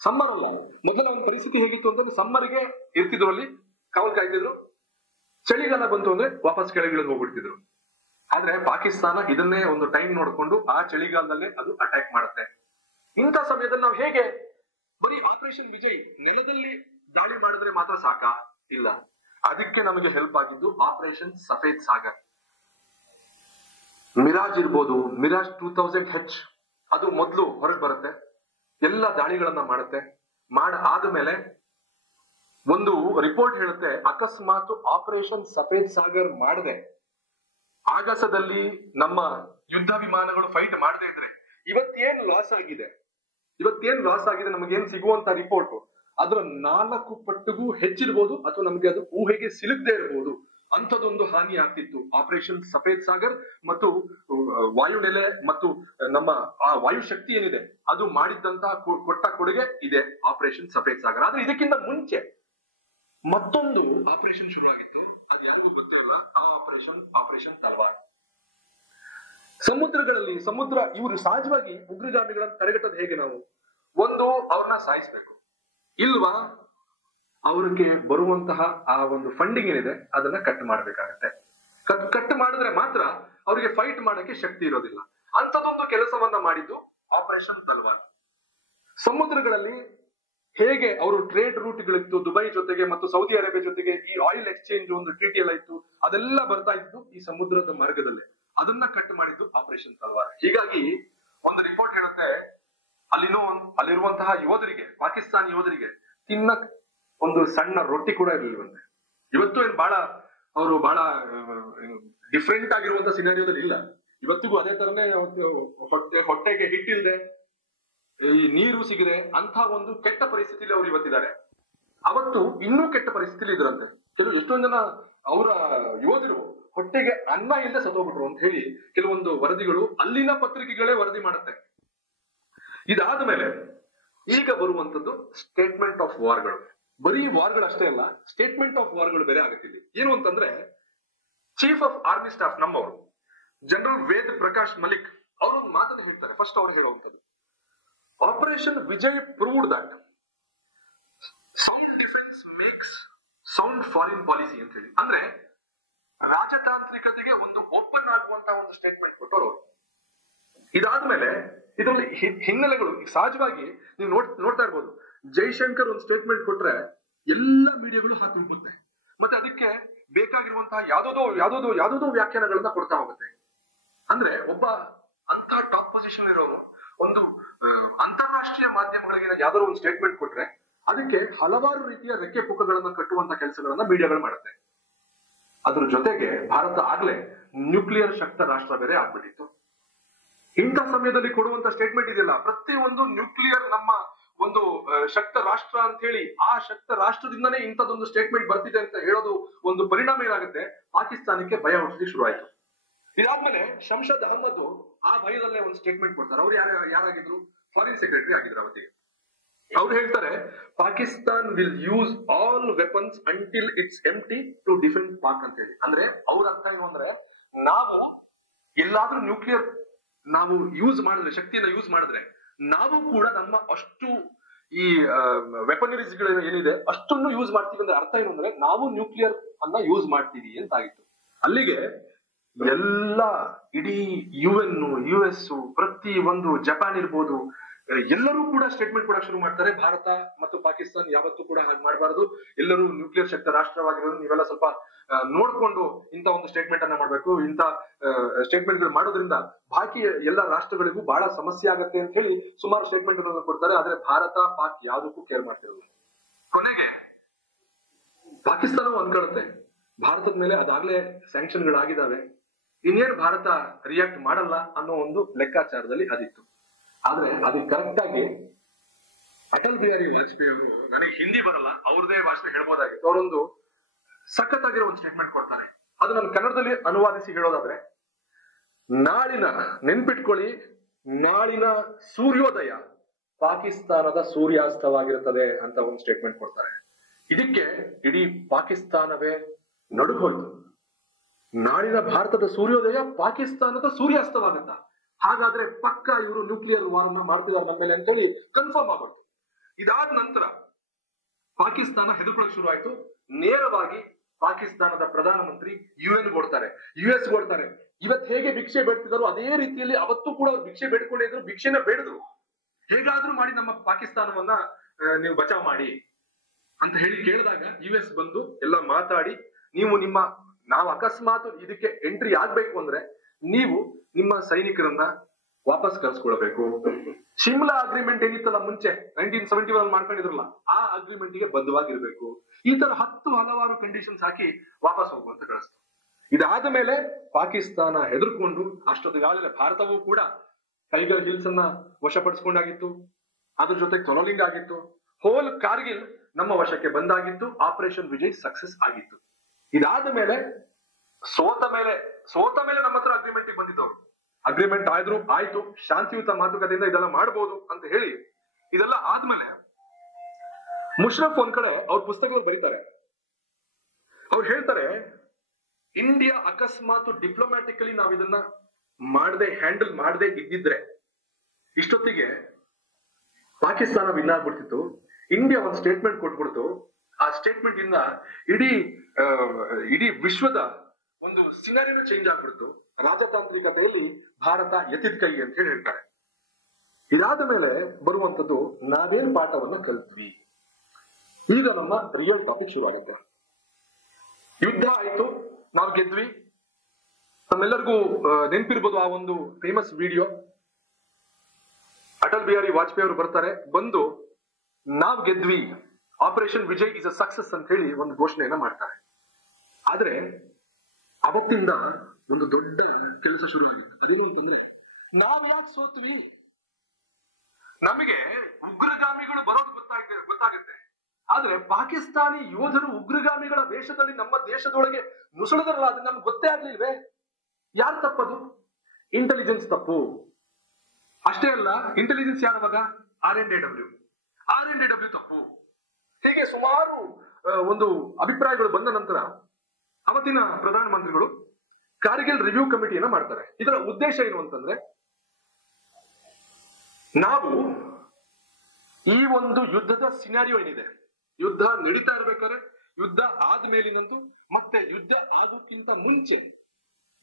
ಸಮ್ಮರ್ ಅಲ್ಲ. ಮೊದಲ ಒಂದು ಪರಿಸ್ಥಿತಿ ಹೇಗಿತ್ತು ಅಂತಂದ್ರೆ ಸಮ್ಮರ್ಗೆ ಇರ್ತಿದ್ರು, ಅಲ್ಲಿ ಕಾವಲ್ ಕಾಯ್ತಿದ್ರು, ಚಳಿಗಾಲ ಬಂತು ಅಂದ್ರೆ ವಾಪಸ್ ಕೆಳಗಿಳಿದು ಹೋಗ್ಬಿಡ್ತಿದ್ರು. ಆದ್ರೆ ಪಾಕಿಸ್ತಾನ ಇದನ್ನೇ ಒಂದು ಟೈಮ್ ನೋಡ್ಕೊಂಡು ಆ ಚಳಿಗಾಲದಲ್ಲೇ ಅದು ಅಟ್ಯಾಕ್ ಮಾಡುತ್ತೆ. ಇಂಥ ಸಮಯದಲ್ಲಿ ನಾವು ಹೇಗೆ ಬರೀ ಆಪರೇಷನ್ ವಿಜಯ್ ನೆಲದಲ್ಲಿ ದಾಳಿ ಮಾಡಿದ್ರೆ ಮಾತ್ರ ಸಾಕಾ? ಇಲ್ಲ, ಅದಕ್ಕೆ ನಮಗೆ ಹೆಲ್ಪ್ ಆಗಿದ್ದು ಆಪರೇಷನ್ ಸಫೇದ್ ಸಾಗರ್. ಮಿರಾಜ್ ಇರ್ಬೋದು, ಮಿರಾಜ್ 2000H ಅದು ಮೊದಲು ಹೊರಗೆ ಬರುತ್ತೆ, ಎಲ್ಲ ದಾಳಿಗಳನ್ನ ಮಾಡುತ್ತೆ. ಆದ್ಮೇಲೆ ಒಂದು ರಿಪೋರ್ಟ್ ಹೇಳುತ್ತೆ, ಅಕಸ್ಮಾತ್ ಆಪರೇಷನ್ ಸಫೇದ್ ಸಾಗರ್ ಮಾಡದೆ ಆಗಸದಲ್ಲಿ ನಮ್ಮ ಯುದ್ಧ ವಿಮಾನಗಳು ಫೈಟ್ ಮಾಡದೇ ಇದ್ರೆ ಇವತ್ತೇನ್ ಲಾಸ್ ಆಗಿದೆ ನಮಗೇನ್ ಸಿಗುವಂತ ರಿಪೋರ್ಟ್ ಅದರ 4 ಪಟ್ಟಿಗೂ ಹೆಚ್ಚಿರ್ಬೋದು, ಅಥವಾ ನಮಗೆ ಅದು ಊಹೆಗೆ ಸಿಲುಕದೇ ಇರಬಹುದು. ಅಂಥದ್ದೊಂದು ಹಾನಿ ಆಗ್ತಿತ್ತು ಆಪರೇಷನ್ ಸಫೇದ್ ಸಾಗರ್ ಮತ್ತು ವಾಯುನೆಲೆ ಮತ್ತು ನಮ್ಮ ಆ ವಾಯು ಶಕ್ತಿ ಏನಿದೆ ಅದು ಮಾಡಿದ್ದಂತಹ ಕೊಟ್ಟ ಕೊಡುಗೆ ಇದೆ ಆಪರೇಷನ್ ಸಫೇದ್ ಸಾಗರ್. ಆದ್ರೆ ಇದಕ್ಕಿಂತ ಮುಂಚೆ ಮತ್ತೊಂದು ಆಪರೇಷನ್ ಶುರುವಾಗಿತ್ತು, ಅದು ಯಾರಿಗೂ ಗೊತ್ತೇ ಇಲ್ಲ. ಆ ಆಪರೇಷನ್ ತಲವಾರ್. ಇವರು ಸಹಜವಾಗಿ ಉಗ್ರಗಾಮಿಗಳನ್ನು ತಡೆಗಟ್ಟೋದು ಹೇಗೆ? ನಾವು ಒಂದು ಅವ್ರನ್ನ ಸಾಯಿಸ್ಬೇಕು, ಇಲ್ವಾ ಅವ್ರಿಗೆ ಬರುವಂತಹ ಆ ಒಂದು ಫಂಡಿಂಗ್ ಏನಿದೆ ಅದನ್ನ ಕಟ್ ಮಾಡ್ಬೇಕಾಗತ್ತೆ. ಕಟ್ ಮಾಡಿದ್ರೆ ಮಾತ್ರ ಅವರಿಗೆ ಫೈಟ್ ಮಾಡಕ್ಕೆ ಶಕ್ತಿ ಇರೋದಿಲ್ಲ. ಅಂತದೊಂದು ಕೆಲಸವನ್ನ ಮಾಡಿದ್ದು ಆಪರೇಷನ್ ತಲವಾರ್. ಸಮುದ್ರಗಳಲ್ಲಿ ಹೇಗೆ ಅವರು ಟ್ರೇಡ್ ರೂಟ್ಗಳಿತ್ತು, ದುಬೈ ಜೊತೆಗೆ ಮತ್ತು ಸೌದಿ ಅರೇಬಿಯಾ ಜೊತೆಗೆ ಈ ಆಯಿಲ್ ಎಕ್ಸ್ಚೇಂಜ್ ಒಂದು ಟ್ರೀಟಿ ಎಲ್ಲ ಇತ್ತು, ಅದೆಲ್ಲ ಬರ್ತಾ ಇದ್ದು ಈ ಸಮುದ್ರದ ಮಾರ್ಗದಲ್ಲೇ. ಅದನ್ನ ಕಟ್ ಮಾಡಿದ್ದು ಆಪರೇಷನ್ ತಲವಾರ್. ಹೀಗಾಗಿ ಒಂದು ರಿಪೋರ್ಟ್ ಹೇಳುತ್ತೆ, ಅಲ್ಲಿರುವಂತಹ ಯೋಧರಿಗೆ, ಪಾಕಿಸ್ತಾನಿ ಯೋಧರಿಗೆ ತಿನ್ನಕ್ ಒಂದು ಸಣ್ಣ ರೊಟ್ಟಿ ಕೂಡ ಇರಲಿಲ್ವಂತೆ. ಇವತ್ತು ಏನ್ ಅವರು ಬಹಳ ಡಿಫ್ರೆಂಟ್ ಆಗಿರುವಂತಹ ಸಿನಾರಿಯೋದಲ್ಲಿ ಇಲ್ಲ. ಇವತ್ತಿಗೂ ಅದೇ ತರನೇ ಹೊಟ್ಟೆಗೆ ಹಿಟ್ಟಿಲ್ದೆ ಈ ನೀರು ಸಿಗದೆ ಅಂತ ಒಂದು ಕೆಟ್ಟ ಪರಿಸ್ಥಿತಿಯಲ್ಲಿ ಅವರು ಇವತ್ತಿದ್ದಾರೆ. ಅವತ್ತು ಇನ್ನೂ ಕೆಟ್ಟ ಪರಿಸ್ಥಿತಿಲಿ ಇದ್ರಂತೆ. ಎಷ್ಟೊಂದು ಜನ ಅವರ ಯೋಧರು ಹೊಟ್ಟೆಗೆ ಅನ್ನ ಇಲ್ಲದೆ ಸತ್ತೋಗ್ಬಿಟ್ರು ಅಂತ ಹೇಳಿ ಕೆಲವೊಂದು ವರದಿಗಳು ಅಲ್ಲಿನ ಪತ್ರಿಕೆಗಳೇ ವರದಿ ಮಾಡುತ್ತೆ. ಇದಾದ ಮೇಲೆ ಈಗ ಬರುವಂತದ್ದು ಸ್ಟೇಟ್ಮೆಂಟ್ ಆಫ್ ವಾರ್ಗಳು. ಬರೀ ವಾರ್ಗಳಷ್ಟೇ ಅಲ್ಲ, ಸ್ಟೇಟ್ಮೆಂಟ್ ಆಫ್ ವಾರ್ಗಳು ಬೇರೆ ಆಗುತ್ತಿದೆ. ಏನು ಅಂತಂದ್ರೆ, ಚೀಫ್ ಆಫ್ ಆರ್ಮಿ ಸ್ಟಾಫ್ ನಮ್ಮವರು ಜನರಲ್ ವೇದ್ ಪ್ರಕಾಶ್ ಮಲಿಕ್ ಅವರೊಂದು ಮಾತನ್ನು ಹೇಳ್ತಾರೆ. ಫಸ್ಟ್ ಅವ್ರು ಹೇಳುವಂಥದ್ದು, operation Vijay proved that sound defence makes sound foreign policy ಅಂತ ಹೇಳಿ. ಅಂದ್ರೆ ರಾಜತಾಂತ್ರಿಕತೆಗೆ ಒಂದು ಓಪನ್ ಆಗುವಂತ ಒಂದು ಸ್ಟೇಟ್ಮೆಂಟ್ ಕೊಟ್ಟರು. ಇದಾದ್ಮೇಲೆ ಇದರಲ್ಲಿ ಹಿನ್ನೆಲೆಗಳು ಸಹಜವಾಗಿ ನೀವು ನೋಡ್ತಾ ಇರ್ಬೋದು. ಜೈಶಂಕರ್ ಒಂದು ಸ್ಟೇಟ್ಮೆಂಟ್ ಕೊಟ್ರೆ ಎಲ್ಲ ಮೀಡಿಯಾಗಳು ಹಾಕಿ ಮತ್ತೆ ಅದಕ್ಕೆ ಬೇಕಾಗಿರುವಂತಹ ಯಾವ್ದೋ ವ್ಯಾಖ್ಯಾನಗಳನ್ನ ಕೊಡ್ತಾ ಹೋಗುತ್ತೆ. ಅಂದ್ರೆ ಒಬ್ಬ ಅಂತ ಟಾಪ್ ಪೊಸಿಷನ್ ಇರೋರು ಒಂದು ಅಂತಾರಾಷ್ಟ್ರೀಯ ಮಾಧ್ಯಮಗಳಿಗೆ ಯಾವ್ದಾದ್ರು ಒಂದು ಸ್ಟೇಟ್ಮೆಂಟ್ ಕೊಟ್ರೆ ಅದಕ್ಕೆ ಹಲವಾರು ರೀತಿಯ ರೆಕ್ಕೆ ಪುಕ್ಕಗಳನ್ನ ಕಟ್ಟುವಂತ ಕೆಲಸಗಳನ್ನ ಮೀಡಿಯಾಗಳು ಮಾಡುತ್ತೆ. ಅದ್ರ ಜೊತೆಗೆ ಭಾರತ ಆಗ್ಲೇ ನ್ಯೂಕ್ಲಿಯರ್ ಶಕ್ತ ರಾಷ್ಟ್ರ ಬೇರೆ ಆಗ್ಬಿಟ್ಟಿತ್ತು. ಇಂಥ ಸಮಯದಲ್ಲಿ ಕೊಡುವಂತ ಸ್ಟೇಟ್ಮೆಂಟ್ ಇದೆಯಲ್ಲ, ಪ್ರತಿಯೊಂದು ನ್ಯೂಕ್ಲಿಯರ್ ನಮ್ಮ ಒಂದು ಶಕ್ತ ರಾಷ್ಟ್ರ ಅಂತ ಹೇಳಿ ಆ ಶಕ್ತ ರಾಷ್ಟ್ರದಿಂದನೇ ಇಂಥದ್ದೊಂದು ಸ್ಟೇಟ್ಮೆಂಟ್ ಬರ್ತಿದೆ ಅಂತ ಹೇಳೋದು ಒಂದು ಪರಿಣಾಮ ಏನಾಗುತ್ತೆ, ಪಾಕಿಸ್ತಾನಕ್ಕೆ ಭಯ ಹುಟ್ಟಿಸ್ಲಿಕ್ಕೆ ಶುರು ಆಯ್ತು. ಇದಾದ್ಮೇಲೆ ಶಂಷದ್ ಅಹಮದ್ ಆ ಭಯದಲ್ಲೇ ಒಂದು ಸ್ಟೇಟ್ಮೆಂಟ್ ಕೊಡ್ತಾರೆ. ಅವ್ರು ಯಾರಾಗಿದ್ರು, ಫಾರಿನ್ ಸೆಕ್ರೆಟರಿ ಆಗಿದ್ರು ಅವತ್ತಿಗೆ. ಅವ್ರು ಹೇಳ್ತಾರೆ, Pakistan will use all weapons until it's empty to defend Pak ಅಂತ ಹೇಳಿ. ಅಂದ್ರೆ ಅವ್ರ ಅರ್ಥ ಏನು ಅಂದ್ರೆ, ನಾವು ಎಲ್ಲಾದ್ರೂ ನ್ಯೂಕ್ಲಿಯರ್ ನಾವು ಯೂಸ್ ಮಾಡಿದ್ರೆ, ಶಕ್ತಿಯನ್ನ ಯೂಸ್ ಮಾಡಿದ್ರೆ ನಾವು ಕೂಡ ನಮ್ಮ ಅಷ್ಟು ಈ ವೆಪನರೀಸ್ ಗಳು ಏನಿದೆ ಅಷ್ಟನ್ನು ಯೂಸ್ ಮಾಡ್ತೀವಿ ಅಂದ್ರೆ ಅರ್ಥ ಏನು ಅಂದ್ರೆ ನಾವು ನ್ಯೂಕ್ಲಿಯರ್ ಅನ್ನ ಯೂಸ್ ಮಾಡ್ತೀವಿ ಅಂತ ಆಗಿತ್ತು. ಅಲ್ಲಿಗೆ ಎಲ್ಲ ಇಡೀ UN, US, ಪ್ರತಿ ಒಂದು ಜಪಾನ್ ಇರ್ಬೋದು, ಎಲ್ಲರೂ ಕೂಡ ಸ್ಟೇಟ್ಮೆಂಟ್ ಕೊಡಕ್ ಶುರು ಮಾಡ್ತಾರೆ. ಭಾರತ ಮತ್ತು ಪಾಕಿಸ್ತಾನ ಯಾವತ್ತೂ ಕೂಡ ಹಾಗೆ ಮಾಡಬಾರದು, ಎಲ್ಲರೂ ನ್ಯೂಕ್ಲಿಯರ್ ಶಕ್ತ ರಾಷ್ಟ್ರವಾಗಿರೋದು ನೀವೆಲ್ಲ ಸ್ವಲ್ಪ ನೋಡ್ಕೊಂಡು ಇಂತ ಒಂದು ಸ್ಟೇಟ್ಮೆಂಟ್ ಅನ್ನ ಮಾಡ್ಬೇಕು. ಇಂತ ಸ್ಟೇಟ್ಮೆಂಟ್ ಗಳು ಮಾಡೋದ್ರಿಂದ ಬಾಕಿ ಎಲ್ಲ ರಾಷ್ಟ್ರಗಳಿಗೂ ಬಹಳ ಸಮಸ್ಯೆ ಆಗತ್ತೆ ಅಂತ ಹೇಳಿ ಸುಮಾರು ಸ್ಟೇಟ್ಮೆಂಟ್ ಗಳನ್ನು ಕೊಡ್ತಾರೆ. ಆದ್ರೆ ಭಾರತ ಪಾಕ್ ಯಾವುದಕ್ಕೂ ಕೇರ್ ಮಾಡ್ತಿರೋದು. ಕೊನೆಗೆ ಪಾಕಿಸ್ತಾನವು ಅನ್ಕೊಳ್ಳುತ್ತೆ, ಭಾರತದ ಮೇಲೆ ಅದಾಗ್ಲೇ ಸ್ಯಾಂಕ್ಷನ್ ಗಳಾಗಿದ್ದಾವೆ, ಇನ್ನೇನು ಭಾರತ ರಿಯಾಕ್ಟ್ ಮಾಡಲ್ಲ ಅನ್ನೋ ಒಂದು ಲೆಕ್ಕಾಚಾರದಲ್ಲಿ ಅದಿತ್ತು. ಆದ್ರೆ ಅದಕ್ಕೆ ಕರೆಕ್ಟ್ ಆಗಿ ಅಟಲ್ ಬಿಹಾರಿ ವಾಜಪೇಯಿ ಅವರು, ನನಗೆ ಹಿಂದಿ ಬರಲ್ಲ, ಅವ್ರದೇ ಭಾಷೆ ಹೇಳ್ಬೋದಾಗಿತ್ತು, ಅವರೊಂದು ಸಖತ್ತಾಗಿರೋ ಒಂದು ಸ್ಟೇಟ್ಮೆಂಟ್ ಕೊಡ್ತಾರೆ. ಅದು ನಾನು ಕನ್ನಡದಲ್ಲಿ ಅನುವಾದಿಸಿ ಹೇಳೋದಾದ್ರೆ, ನೆನ್ಪಿಟ್ಕೊಳ್ಳಿ, ನಾಳಿನ ಸೂರ್ಯೋದಯ ಪಾಕಿಸ್ತಾನದ ಸೂರ್ಯಾಸ್ತವಾಗಿರುತ್ತದೆ ಅಂತ ಒಂದು ಸ್ಟೇಟ್ಮೆಂಟ್ ಕೊಡ್ತಾರೆ. ಇದಕ್ಕೆ ಇಡೀ ಪಾಕಿಸ್ತಾನವೇ ನಡುಗೋಯ್ತು. ನಾಳಿನ ಭಾರತದ ಸೂರ್ಯೋದಯ ಪಾಕಿಸ್ತಾನದ ಸೂರ್ಯಾಸ್ತವಾಗುತ್ತಾ, ಹಾಗಾದ್ರೆ ಪಕ್ಕ ಇವರು ನ್ಯೂಕ್ಲಿಯರ್ ವಾರ್ನ ಮಾಡ್ತಿದ್ದಾರೆ ನಮ್ಮ ಮೇಲೆ ಅಂತೇಳಿ ಕನ್ಫರ್ಮ್ ಆಗುತ್ತೆ. ಇದಾದ ನಂತರ ಪಾಕಿಸ್ತಾನ ಹೆದರ್ಕೊಳ್ಳೋಕೆ ಶುರು ಆಯ್ತು. ನೇರವಾಗಿ ಪಾಕಿಸ್ತಾನದ ಪ್ರಧಾನಮಂತ್ರಿ UN ಕೊಡ್ತಾರೆ, US ಕೊಡ್ತಾರೆ. ಇವತ್ತು ಹೇಗೆ ಭಿಕ್ಷೆ ಬೇಡ್ತಿದಾರೋ ಅದೇ ರೀತಿಯಲ್ಲಿ ಅವತ್ತು ಕೂಡ ಅವ್ರು ಭಿಕ್ಷೆ ಬೇಡ್ಕೊಂಡೇ ಇದ್ರು, ಭಿಕ್ಷೆನ ಬೇಡಿದ್ರು. ಹೇಗಾದ್ರೂ ಮಾಡಿ ನಮ್ಮ ಪಾಕಿಸ್ತಾನವನ್ನ ನೀವು ಬಚಾವ್ ಮಾಡಿ ಅಂತ ಹೇಳಿ ಕೇಳಿದಾಗ US ಬಂದು ಎಲ್ಲ ಮಾತಾಡಿ, ನಾವು ಅಕಸ್ಮಾತ್ ಇದಕ್ಕೆ ಎಂಟ್ರಿ ಆಗ್ಬೇಕು ಅಂದ್ರೆ ನೀವು ನಿಮ್ಮ ಸೈನಿಕರನ್ನ ವಾಪಸ್ ಕಳ್ಸ್ಕೊಳ್ಬೇಕು. ಶಿಮ್ಲಾ ಅಗ್ರಿಮೆಂಟ್ ಏನಿತ್ತಲ್ಲ ಮುಂಚೆ 1971 ಮಾಡ್ಕೊಂಡಿದ್ರಲ್ಲ, ಆ ಅಗ್ರಿಮೆಂಟ್ ಗೆ ಬದ್ಧವಾಗಿರ್ಬೇಕು. ಈ ತರ ಹಲವಾರು ಕಂಡೀಷನ್ಸ್ ಹಾಕಿ ವಾಪಸ್ ಹೋಗುವಂತ ಕಳಿಸ್ತು. ಇದಾದ ಮೇಲೆ ಪಾಕಿಸ್ತಾನ ಹೆದರ್ಕೊಂಡು, ಅಷ್ಟೊತ್ತಿಗಾಗಲೇ ಭಾರತವೂ ಕೂಡ ಟೈಗರ್ ಹಿಲ್ಸ್ ಅನ್ನ ವಶಪಡಿಸಿಕೊಂಡಾಗಿತ್ತು, ಅದ್ರ ಜೊತೆ ತೊಲೋಲಿಂಗ್ ಆಗಿತ್ತು, ಹೋಲ್ ಕಾರ್ಗಿಲ್ ನಮ್ಮ ವಶಕ್ಕೆ ಬಂದಾಗಿತ್ತು, ಆಪರೇಷನ್ ವಿಜಯ್ ಸಕ್ಸಸ್ ಆಗಿತ್ತು. ಇದಾದ ಮೇಲೆ ಸೋತ ಮೇಲೆ ನಮ್ಮ ಹತ್ರ ಅಗ್ರಿಮೆಂಟ್ ಬಂದಿದ್ದವ್ರು, ಅಗ್ರಿಮೆಂಟ್ ಆಯ್ತು, ಶಾಂತಿಯುತ ಮಾತುಕತೆಯಿಂದ ಇದೆಲ್ಲ ಮಾಡಬಹುದು ಅಂತ ಹೇಳಿ ಇದೆಲ್ಲ ಆದ್ಮೇಲೆ ಮುಷರಫ್ ಒಂದ್ ಕಡೆ ಅವ್ರ ಪುಸ್ತಕಗಳು ಬರೀತಾರೆ. ಅವ್ರು ಹೇಳ್ತಾರೆ, ಇಂಡಿಯಾ ಅಕಸ್ಮಾತ್ ಡಿಪ್ಲೊಮ್ಯಾಟಿಕಲಿ ನಾವ್ ಇದನ್ನ ಹ್ಯಾಂಡಲ್ ಮಾಡದೆ ಇದ್ದಿದ್ರೆ ಇಷ್ಟೊತ್ತಿಗೆ ಪಾಕಿಸ್ತಾನ ವಿನ್ ಆಗ್ಬಿಡ್ತಿತ್ತು. ಇಂಡಿಯಾ ಒಂದು ಸ್ಟೇಟ್ಮೆಂಟ್ ಕೊಟ್ಬಿಡ್ತು, ಆ ಸ್ಟೇಟ್ಮೆಂಟ್ ಇಂದ ಇಡೀ ವಿಶ್ವದ ಒಂದು ಸಿನಾರಿಯೋ ಚೇಂಜ್ ಆಗ್ಬಿಡ್ತು. ರಾಜತಾಂತ್ರಿಕತೆಯಲ್ಲಿ ಭಾರತ ಎತ್ತಿದ ಕೈ ಅಂತ ಹೇಳಿ ಹೇಳ್ತಾರೆ. ಇದಾದ ಮೇಲೆ ಬರುವಂತದ್ದು, ನಾವೇನ್ ಪಾಠವನ್ನ ಕಲ್ತ್ವಿ. ಈಗ ನಮ್ಮ ರಿಯಲ್ ಟಾಪಿಕ್ ಶುರು ಆಗುತ್ತೆ. ಯುದ್ಧ ಆಯ್ತು, ನಾವು ಗೆದ್ವಿ. ನಮ್ಮೆಲ್ಲರಿಗೂ ನೆನಪಿರ್ಬೋದು ಆ ಒಂದು ಫೇಮಸ್ ವಿಡಿಯೋ. ಅಟಲ್ ಬಿಹಾರಿ ವಾಜಪೇಯಿ ಅವರು ಬರ್ತಾರೆ, ಬಂದು ನಾವ್ ಗೆದ್ವಿ, operation Vijay is a success ಅಂತ ಹೇಳಿ ಒಂದು ಘೋಷಣೆಯನ್ನ ಮಾಡ್ತಾರೆ. ಆದ್ರೆ ಅವತ್ತಿಂದ ಒಂದು ದೊಡ್ಡ ಕೆಲಸ ಶುರು ಆಗಿದೆ. ಅದೇನಂತಂದ್ರೆ, ನಾವ್ ಯಾಕೆ ಸೋತ್ವಿ, ನಮಗೆ ಉಗ್ರಗಾಮಿಗಳು ಬರೋದು ಗೊತ್ತಾಗುತ್ತೆ. ಆದ್ರೆ ಪಾಕಿಸ್ತಾನಿ ಯೋಧರು ಉಗ್ರಗಾಮಿಗಳ ವೇಷದಲ್ಲಿ ನಮ್ಮ ದೇಶದೊಳಗೆ ನುಸುಳಿದ್ರಲ್ಲ, ಅದು ನಮ್ಗೆ ಗೊತ್ತೇ ಆಗ್ಲಿಲ್ವೇ? ಯಾರು ತಪ್ಪದು? ಇಂಟೆಲಿಜೆನ್ಸ್ ತಪ್ಪು. ಅಷ್ಟೇ ಅಲ್ಲ, ಇಂಟೆಲಿಜೆನ್ಸ್ ಯಾರವಾಗ? RNAW ತಪ್ಪು. ಹೀಗೆ ಸುಮಾರು ಒಂದು ಅಭಿಪ್ರಾಯಗಳು ಬಂದ ನಂತರ ಅವತ್ತಿನ ಪ್ರಧಾನಮಂತ್ರಿಗಳು ಕಾರ್ಗಿಲ್ ರಿವ್ಯೂ ಕಮಿಟಿಯನ್ನ ಮಾಡ್ತಾರೆ. ಇದರ ಉದ್ದೇಶ ಏನು ಅಂತಂದ್ರೆ, ನಾವು ಈ ಒಂದು ಯುದ್ಧದ ಸಿನಾರಿಯೋ ಏನಿದೆ, ಯುದ್ಧ ನಡೀತಾ ಇರ್ಬೇಕಾದ್ರೆ, ಯುದ್ಧ ಆದ್ಮೇಲಿನಂತೂ, ಮತ್ತೆ ಯುದ್ಧ ಆಗೋಕ್ಕಿಂತ ಮುಂಚೆ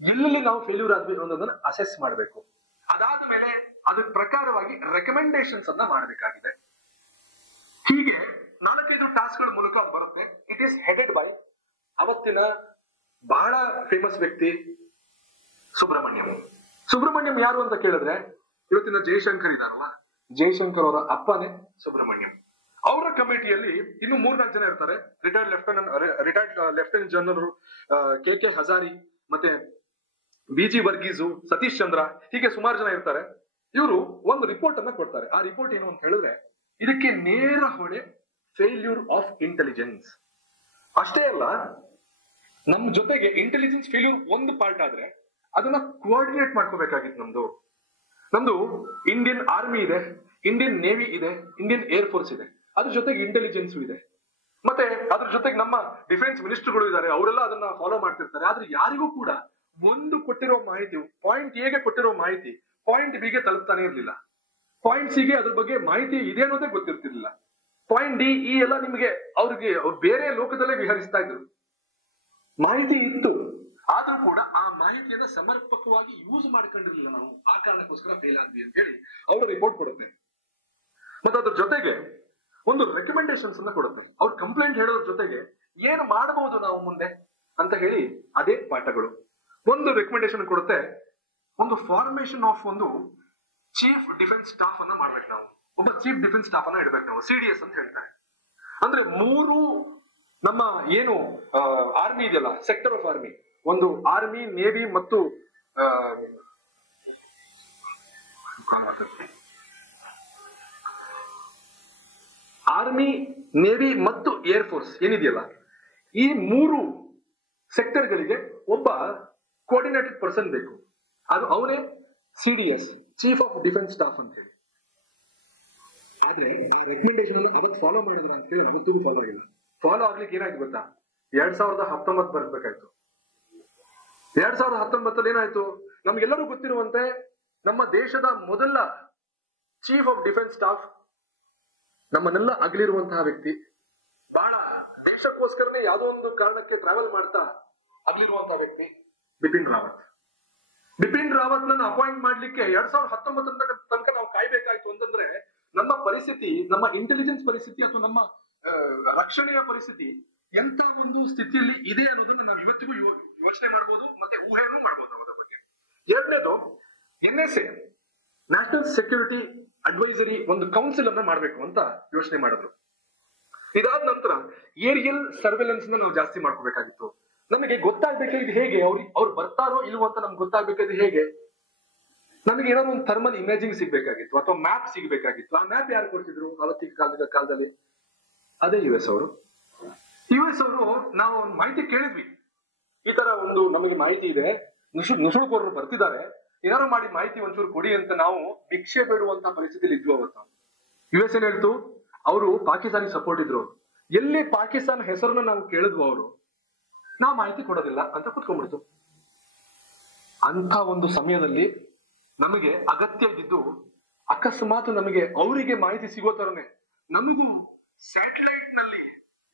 ಎಲ್ಲೆಲ್ಲಿ ನಾವು ಫೇಲ್ಯೂರ್ ಆದ್ವಿ ಅನ್ನೋದನ್ನ ಅಸೆಸ್ ಮಾಡಬೇಕು. ಅದಾದ ಮೇಲೆ ಅದ್ರ ಪ್ರಕಾರವಾಗಿ ರೆಕಮೆಂಡೇಶನ್ಸ್ ಅನ್ನ ಮಾಡಬೇಕಾಗಿದೆ. ಹೀಗೆ 4-5 ಟಾಸ್ಕ್ ಗಳ ಮೂಲಕ ಬರುತ್ತೆ. ಇಟ್ ಈಸ್ ಹೆಡೆಡ್ ಬೈ ಅವತ್ತಿನ ಬಹಳ ಫೇಮಸ್ ವ್ಯಕ್ತಿ ಸುಬ್ರಹ್ಮಣ್ಯಂ ಯಾರು ಅಂತ ಕೇಳಿದ್ರೆ, ಇವತ್ತಿನ ಜಯಶಂಕರ್ ಇದಾರಲ್ಲ, ಜಯಶಂಕರ್ ಅವರ ಅಪ್ಪನೇ ಸುಬ್ರಹ್ಮಣ್ಯಂ. ಅವರ ಕಮಿಟಿಯಲ್ಲಿ ಇನ್ನು 3-4 ಜನ ಇರ್ತಾರೆ. Retired lieutenant general KK Hazari, ಮತ್ತೆ BG ವರ್ಗೀಸು, ಸತೀಶ್ ಚಂದ್ರ, ಹೀಗೆ ಸುಮಾರು ಜನ ಇರ್ತಾರೆ. ಇವರು ಒಂದು ರಿಪೋರ್ಟ್ ಅನ್ನ ಕೊಡ್ತಾರೆ. ಆ ರಿಪೋರ್ಟ್ ಏನು ಅಂತ ಹೇಳಿದ್ರೆ, ಇದಕ್ಕೆ ನೇರ ಹೊಣೆ ಫೇಲ್ಯೂರ್ ಆಫ್ ಇಂಟೆಲಿಜೆನ್ಸ್. ಅಷ್ಟೇ ಅಲ್ಲ, ನಮ್ ಜೊತೆಗೆ ಇಂಟೆಲಿಜೆನ್ಸ್ ಫೇಲ್ಯೂರ್ ಒಂದು ಪಾರ್ಟ್ ಆದ್ರೆ ಅದನ್ನ ಕೋಆರ್ಡಿನೇಟ್ ಮಾಡ್ಕೋಬೇಕಾಗಿತ್ತು. ನಮ್ದು ಇಂಡಿಯನ್ ಆರ್ಮಿ ಇದೆ, ಇಂಡಿಯನ್ ನೇವಿ ಇದೆ, ಇಂಡಿಯನ್ ಏರ್ ಫೋರ್ಸ್ ಇದೆ, ಅದ್ರ ಜೊತೆಗೆ ಇಂಟೆಲಿಜೆನ್ಸ್ ಇದೆ, ಮತ್ತೆ ಅದ್ರ ಜೊತೆಗೆ ನಮ್ಮ ಡಿಫೆನ್ಸ್ ಮಿನಿಸ್ಟರ್ಗಳು ಇದ್ದಾರೆ, ಅವರೆಲ್ಲ ಅದನ್ನ ಫಾಲೋ ಮಾಡ್ತಿರ್ತಾರೆ. ಆದ್ರೆ ಯಾರಿಗೂ ಕೂಡ ಒಂದು ಕೊಟ್ಟಿರೋ ಮಾಹಿತಿ, ಪಾಯಿಂಟ್ ಎಗೆ ಕೊಟ್ಟಿರೋ ಮಾಹಿತಿ ಪಾಯಿಂಟ್ ಬಿಗೆ ತಲುಪ್ತಾನೆ ಇರ್ಲಿಲ್ಲ. ಪಾಯಿಂಟ್ ಸಿಗೆ ಅದ್ರ ಬಗ್ಗೆ ಮಾಹಿತಿ ಇದೆ ಅನ್ನೋದೇ ಗೊತ್ತಿರ್ತಿರ್ಲಿಲ್ಲ. ಪಾಯಿಂಟ್ ಡಿ ಈ ಎಲ್ಲ ನಿಮಗೆ ಅವ್ರಿಗೆ ಬೇರೆ ಲೋಕದಲ್ಲೇ ವಿಹರಿಸ್ತಾ ಇದ್ರು. ಮಾಹಿತಿ ಇತ್ತು, ಆದ್ರೂ ಕೂಡ ಆ ಮಾಹಿತಿಯನ್ನ ಸಮರ್ಪಕವಾಗಿ ಯೂಸ್ ಮಾಡ್ಕೊಂಡಿರ್ಲಿಲ್ಲ ನಾವು. ಆ ಕಾರಣಕ್ಕೋಸ್ಕರ ಫೇಲ್ ಆದ್ವಿ ಅಂತ ಹೇಳಿ ಅವರ ರಿಪೋರ್ಟ್ ಕೊಡುತ್ತೆ. ಮತ್ತೆ ಅದ್ರ ಜೊತೆಗೆ ಒಂದು ರೆಕಮೆಂಡೇಶನ್ಸ್ ಅನ್ನ ಕೊಡುತ್ತೆ. ಅವ್ರ ಕಂಪ್ಲೇಂಟ್ ಹೇಳೋದ್ರ ಜೊತೆಗೆ ಏನು ಮಾಡಬಹುದು ನಾವು ಮುಂದೆ ಅಂತ ಹೇಳಿ ಅದೇ ಪಾಠಗಳು. ಒಂದು ರೆಕಮೆಂಡೇಶನ್ ಕೊಡುತ್ತೆ, ಒಂದು ಫಾರ್ಮೇಶನ್ ಆಫ್ ಒಂದು ಚೀಫ್ ಡಿಫೆನ್ಸ್ ಸ್ಟಾಫ್ ಅನ್ನ ಮಾಡ್ಬೇಕು ನಾವು. ಒಬ್ಬ ಚೀಫ್ ಡಿಫೆನ್ಸ್ ಸ್ಟಾಫ್ ಅನ್ನ ಇಡ್ಬೇಕು ನಾವು, CDS ಅಂತ ಹೇಳ್ತಾರೆ. ಅಂದ್ರೆ 3 ನಮ್ಮ ಏನು ಆರ್ಮಿ ಇದೆಯಲ್ಲ, ಸೆಕ್ಟರ್ ಆಫ್ ಆರ್ಮಿ, ಒಂದು ಆರ್ಮಿ, ನೇವಿ ಮತ್ತು ಏರ್ ಫೋರ್ಸ್ ಏನಿದೆಯಲ್ಲ, ಈ 3 ಸೆಕ್ಟರ್ಗಳಿಗೆ ಒಬ್ಬ ಕೋಆರ್ಡಿನೇಟೆಡ್ ಪರ್ಸನ್ ಬೇಕು. ಅದು ಅವನೇ CDS, chief of defence staff ಅಂತ ಹೇಳಿ. ಆದ್ರೆ ರೆಕಮೆಂಡೇಶನ್ ಅವಾಗ ಫಾಲೋ ಮಾಡಿದ್ರೆ ಅಂತ ಹೇಳಿ ಅವತ್ತು ಫಾಲೋ ಆಗಿಲ್ಲ. ಫಾಲೋ ಆಗ್ಲಿಕ್ಕೆ ಏನಾಯ್ತು ಗೊತ್ತಾ? 2019 ಬರ್ಬೇಕಾಯ್ತು. 2019 ಏನಾಯ್ತು? ನಮ್ಗೆಲ್ಲರೂ ಗೊತ್ತಿರುವಂತೆ ನಮ್ಮ ದೇಶದ ಮೊದಲ ಚೀಫ್ ಆಫ್ ಡಿಫೆನ್ಸ್ ಸ್ಟಾಫ್, ನಮ್ಮನ್ನೆಲ್ಲ ಅಗಲಿರುವಂತಹ ವ್ಯಕ್ತಿ, ಬಹಳ ದೇಶಕ್ಕೋಸ್ಕರನೇ ಯಾವುದೋ ಒಂದು ಕಾರಣಕ್ಕೆ ಟ್ರಾವೆಲ್ ಮಾಡ್ತಾ ಅಗಲಿರುವಂತಹ ವ್ಯಕ್ತಿ ಬಿಪಿನ್ ರಾವತ್ ನನ್ನ ಅಪಾಯಿಂಟ್ ಮಾಡ್ಲಿಕ್ಕೆ 2019 ತನಕ ನಾವು ಕಾಯ್ಬೇಕಾಯ್ತು ಅಂತಂದ್ರೆ ನಮ್ಮ ಪರಿಸ್ಥಿತಿ, ನಮ್ಮ ಇಂಟೆಲಿಜೆನ್ಸ್ ಪರಿಸ್ಥಿತಿ ಅಥವಾ ನಮ್ಮ ರಕ್ಷಣೆಯ ಪರಿಸ್ಥಿತಿ ಎಂತ ಒಂದು ಸ್ಥಿತಿಯಲ್ಲಿ ಇದೆ ಅನ್ನೋದನ್ನ ನಾವು ಇವತ್ತಿಗೂ ಯೋಚನೆ ಮಾಡಬಹುದು, ಮತ್ತೆ ಊಹೆನೂ ಮಾಡಬಹುದು ಅದರ ಬಗ್ಗೆ. ಎರಡನೇದು, NSA ನ್ಯಾಷನಲ್ ಸೆಕ್ಯೂರಿಟಿ ಅಡ್ವೈಸರಿ ಒಂದು ಕೌನ್ಸಿಲ್ ಅನ್ನ ಮಾಡ್ಬೇಕು ಅಂತ ಯೋಚನೆ ಮಾಡಿದ್ರು. ಇದಾದ ನಂತರ ಏರಿಯಲ್ ಸರ್ವೆಲೆನ್ಸ್ ನಾವು ಜಾಸ್ತಿ ಮಾಡ್ಕೋಬೇಕಾಗಿತ್ತು. ನಮಗೆ ಗೊತ್ತಾಗ್ಬೇಕಾಗಿದ್ದು ಹೇಗೆ ಅವ್ರು ಬರ್ತಾರೋ ಇಲ್ವೋ ಅಂತ ನಮ್ಗೆ ಗೊತ್ತಾಗ್ಬೇಕಾಗಿದ್ದು ಹೇಗೆ? ನಮಗೆ ಏನಾದ್ರು ಒಂದು ಥರ್ಮಲ್ ಇಮೇಜಿಂಗ್ ಸಿಗ್ಬೇಕಾಗಿತ್ತು ಅಥವಾ ಮ್ಯಾಪ್ ಸಿಗ್ಬೇಕಾಗಿತ್ತು. ಆ ಮ್ಯಾಪ್ ಯಾರು ಕೊಡ್ತಿದ್ರು ಅವತ್ತಿನ ಕಾಲದಲ್ಲಿ? ಅದೇ US ಅವರು. ನಾವು ಒಂದು ಮಾಹಿತಿ ಕೇಳಿದ್ವಿ, ಈ ತರ ಒಂದು ನಮಗೆ ಮಾಹಿತಿ ಇದೆ, ನುಸುಳುಕೋರರು ಬರ್ತಿದ್ದಾರೆ, ಏನಾದ್ರು ಮಾಡಿ ಮಾಹಿತಿ ಒಂಚೂರು ಕೊಡಿ ಅಂತ ನಾವು ಭಿಕ್ಷೆ ಬೇಡುವಂತ ಪರಿಸ್ಥಿತಿಯಲ್ಲಿ ಇದ್ವು ಅವತ್ತು. US ಏನ್ ಹೇಳ್ತು, ಅವರು ಪಾಕಿಸ್ತಾನಿ ಸಪೋರ್ಟ್ ಇದ್ರು. ಎಲ್ಲಿ ಪಾಕಿಸ್ತಾನ ಹೆಸರನ್ನ ನಾವು ಕೇಳಿದ್ವು, ಅವರು ನಾವು ಮಾಹಿತಿ ಕೊಡೋದಿಲ್ಲ ಅಂತ ಕುತ್ಕೊಂಡ್ಬಿಡ್ತು. ಅಂತ ಒಂದು ಸಮಯದಲ್ಲಿ ನಮಗೆ ಅಗತ್ಯ ಇದ್ದಿದ್ದು, ಅಕಸ್ಮಾತ್ ನಮಗೆ ಅವರಿಗೆ ಮಾಹಿತಿ ಸಿಗೋ ತರನೇ ನಮಗೂ ಸ್ಯಾಟಲೈಟ್ ನಲ್ಲಿ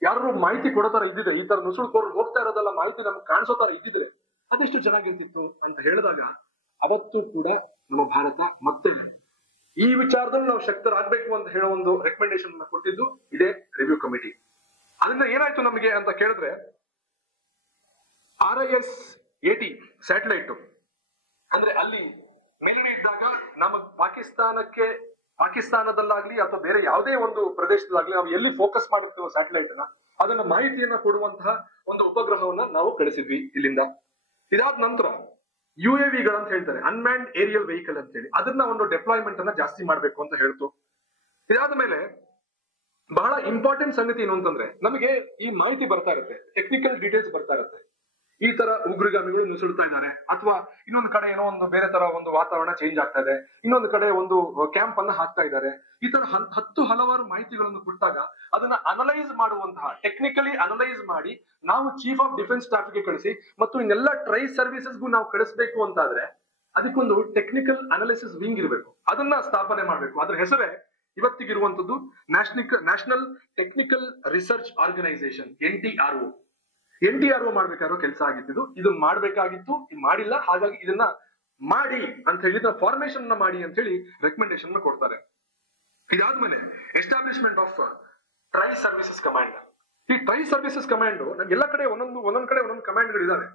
ಯಾರು ಮಾಹಿತಿ ಕೊಡೋ ತರ ಇದ್ದಿದೆ, ಈ ತರ ನುಸುಳುಕೋರು ಹೋಗ್ತಾ ಇರೋದಲ್ಲ ಮಾಹಿತಿ ನಮ್ಗೆ ಕಾಣಿಸೋ ತರ ಇದ್ದಿದ್ರೆ ಅದೆಷ್ಟು ಚೆನ್ನಾಗಿರ್ತಿತ್ತು ಅಂತ ಹೇಳಿದಾಗ, ಅವತ್ತು ಕೂಡ ನಮ್ಮ ಭಾರತ ಮತ್ತೆ ಈ ವಿಚಾರದಲ್ಲಿ ನಾವು ಶಕ್ತರಾಗಬೇಕು ಅಂತ ಹೇಳೋ ಒಂದು ರೆಕಮೆಂಡೇಶನ್ ಕೊಟ್ಟಿದ್ದು ಇದೇ ರಿವ್ಯೂ ಕಮಿಟಿ. ಅದರಿಂದ ಏನಾಯ್ತು ನಮಗೆ ಅಂತ ಕೇಳಿದ್ರೆ, RIS-80 ಸ್ಯಾಟಲೈಟ್ ಅಂದ್ರೆ ಅಲ್ಲಿ ಮೇಲ್ಗಡೆ ಇದ್ದಾಗ ನಮ್ಮ ಪಾಕಿಸ್ತಾನದಲ್ಲಾಗ್ಲಿ ಅಥವಾ ಬೇರೆ ಯಾವುದೇ ಒಂದು ಪ್ರದೇಶದಲ್ಲಾಗ್ಲಿ ನಾವು ಎಲ್ಲಿ ಫೋಕಸ್ ಮಾಡಿರ್ತೀವೋ ಸ್ಯಾಟಲೈಟ್ ಅನ್ನ, ಅದನ್ನ ಮಾಹಿತಿಯನ್ನ ಕೊಡುವಂತಹ ಒಂದು ಉಪಗ್ರಹವನ್ನ ನಾವು ಕಳಿಸಿದ್ವಿ ಇಲ್ಲಿಂದ. ಇದಾದ ನಂತರ UAV ಗಳಂತ ಹೇಳ್ತಾರೆ, ಅನ್ಮ್ಯಾನ್ಡ್ ಏರಿಯಲ್ ವೆಹಿಕಲ್ ಅಂತ ಹೇಳಿ, ಅದನ್ನ ಒಂದು ಡೆಪ್ಲಾಯ್ಮೆಂಟ್ ಅನ್ನ ಜಾಸ್ತಿ ಮಾಡ್ಬೇಕು ಅಂತ ಹೇಳ್ತು. ಇದಾದ ಮೇಲೆ ಬಹಳ ಇಂಪಾರ್ಟೆಂಟ್ ಸಂಗತಿ ಏನು ಅಂತಂದ್ರೆ, ನಮಗೆ ಈ ಮಾಹಿತಿ ಬರ್ತಾ ಇರುತ್ತೆ, ಟೆಕ್ನಿಕಲ್ ಡೀಟೇಲ್ಸ್ ಬರ್ತಾ ಇರುತ್ತೆ. ಈ ತರ ಉಗ್ರಗಾಮಿಗಳು ನುಸುಳ್ತಾ ಇದ್ದಾರೆ, ಅಥವಾ ಇನ್ನೊಂದು ಕಡೆ ಏನೋ ಒಂದು ಬೇರೆ ತರ ಒಂದು ವಾತಾವರಣ ಚೇಂಜ್ ಆಗ್ತಾ ಇದೆ, ಇನ್ನೊಂದು ಕಡೆ ಒಂದು ಕ್ಯಾಂಪ್ ಅನ್ನ ಹಾಕ್ತಾ ಇದ್ದಾರೆ. ಈ ತರ ಹಲವಾರು ಮಾಹಿತಿಗಳನ್ನು ಕೊಟ್ಟಾಗ ಅದನ್ನ ಅನಲೈಸ್ ಮಾಡುವಂತಹ, ಟೆಕ್ನಿಕಲಿ ಅನಲೈಸ್ ಮಾಡಿ ನಾವು ಚೀಫ್ ಆಫ್ ಡಿಫೆನ್ಸ್ ಸ್ಟಾಫ್ಗೆ ಕಳಿಸಿ, ಮತ್ತು ಇನ್ನೆಲ್ಲ ಟ್ರೈ ಸರ್ವಿಸಸ್ಗೂ ನಾವು ಕಳಿಸ್ಬೇಕು ಅಂತಾದ್ರೆ ಅದಕ್ಕೊಂದು ಟೆಕ್ನಿಕಲ್ ಅನಾಲಿಸಿಸ್ ವಿಂಗ್ ಇರಬೇಕು, ಅದನ್ನ ಸ್ಥಾಪನೆ ಮಾಡಬೇಕು. ಅದ್ರ ಹೆಸರೇ ಇವತ್ತಿಗಿರುವಂತದ್ದು national technical research organisation, NTRO. NTRO ಮಾಡ್ಬೇಕಾಗಿರೋ ಕೆಲಸ ಆಗಿದ್ದು, ಇದನ್ನ ಮಾಡ್ಬೇಕಾಗಿತ್ತು, ಮಾಡಿಲ್ಲ, ಹಾಗಾಗಿ ಇದನ್ನ ಮಾಡಿ ಅಂತ ಹೇಳಿ, ಫಾರ್ಮೇಶನ್ ಮಾಡಿ ಅಂತ ಹೇಳಿ ರೆಕಮೆಂಡೇಶನ್ ಕೊಡ್ತಾರೆ. ಇದಾದ್ಮೇಲೆ establishment of try services command. ಈ ಟ್ರೈ ಸರ್ವಿಸಸ್ ಕಮಾಂಡ್ ಎಲ್ಲ ಕಡೆ ಒಂದೊಂದ್ ಕಡೆ ಒಂದೊಂದು ಕಮಾಂಡ್ಗಳಿದಾವೆ.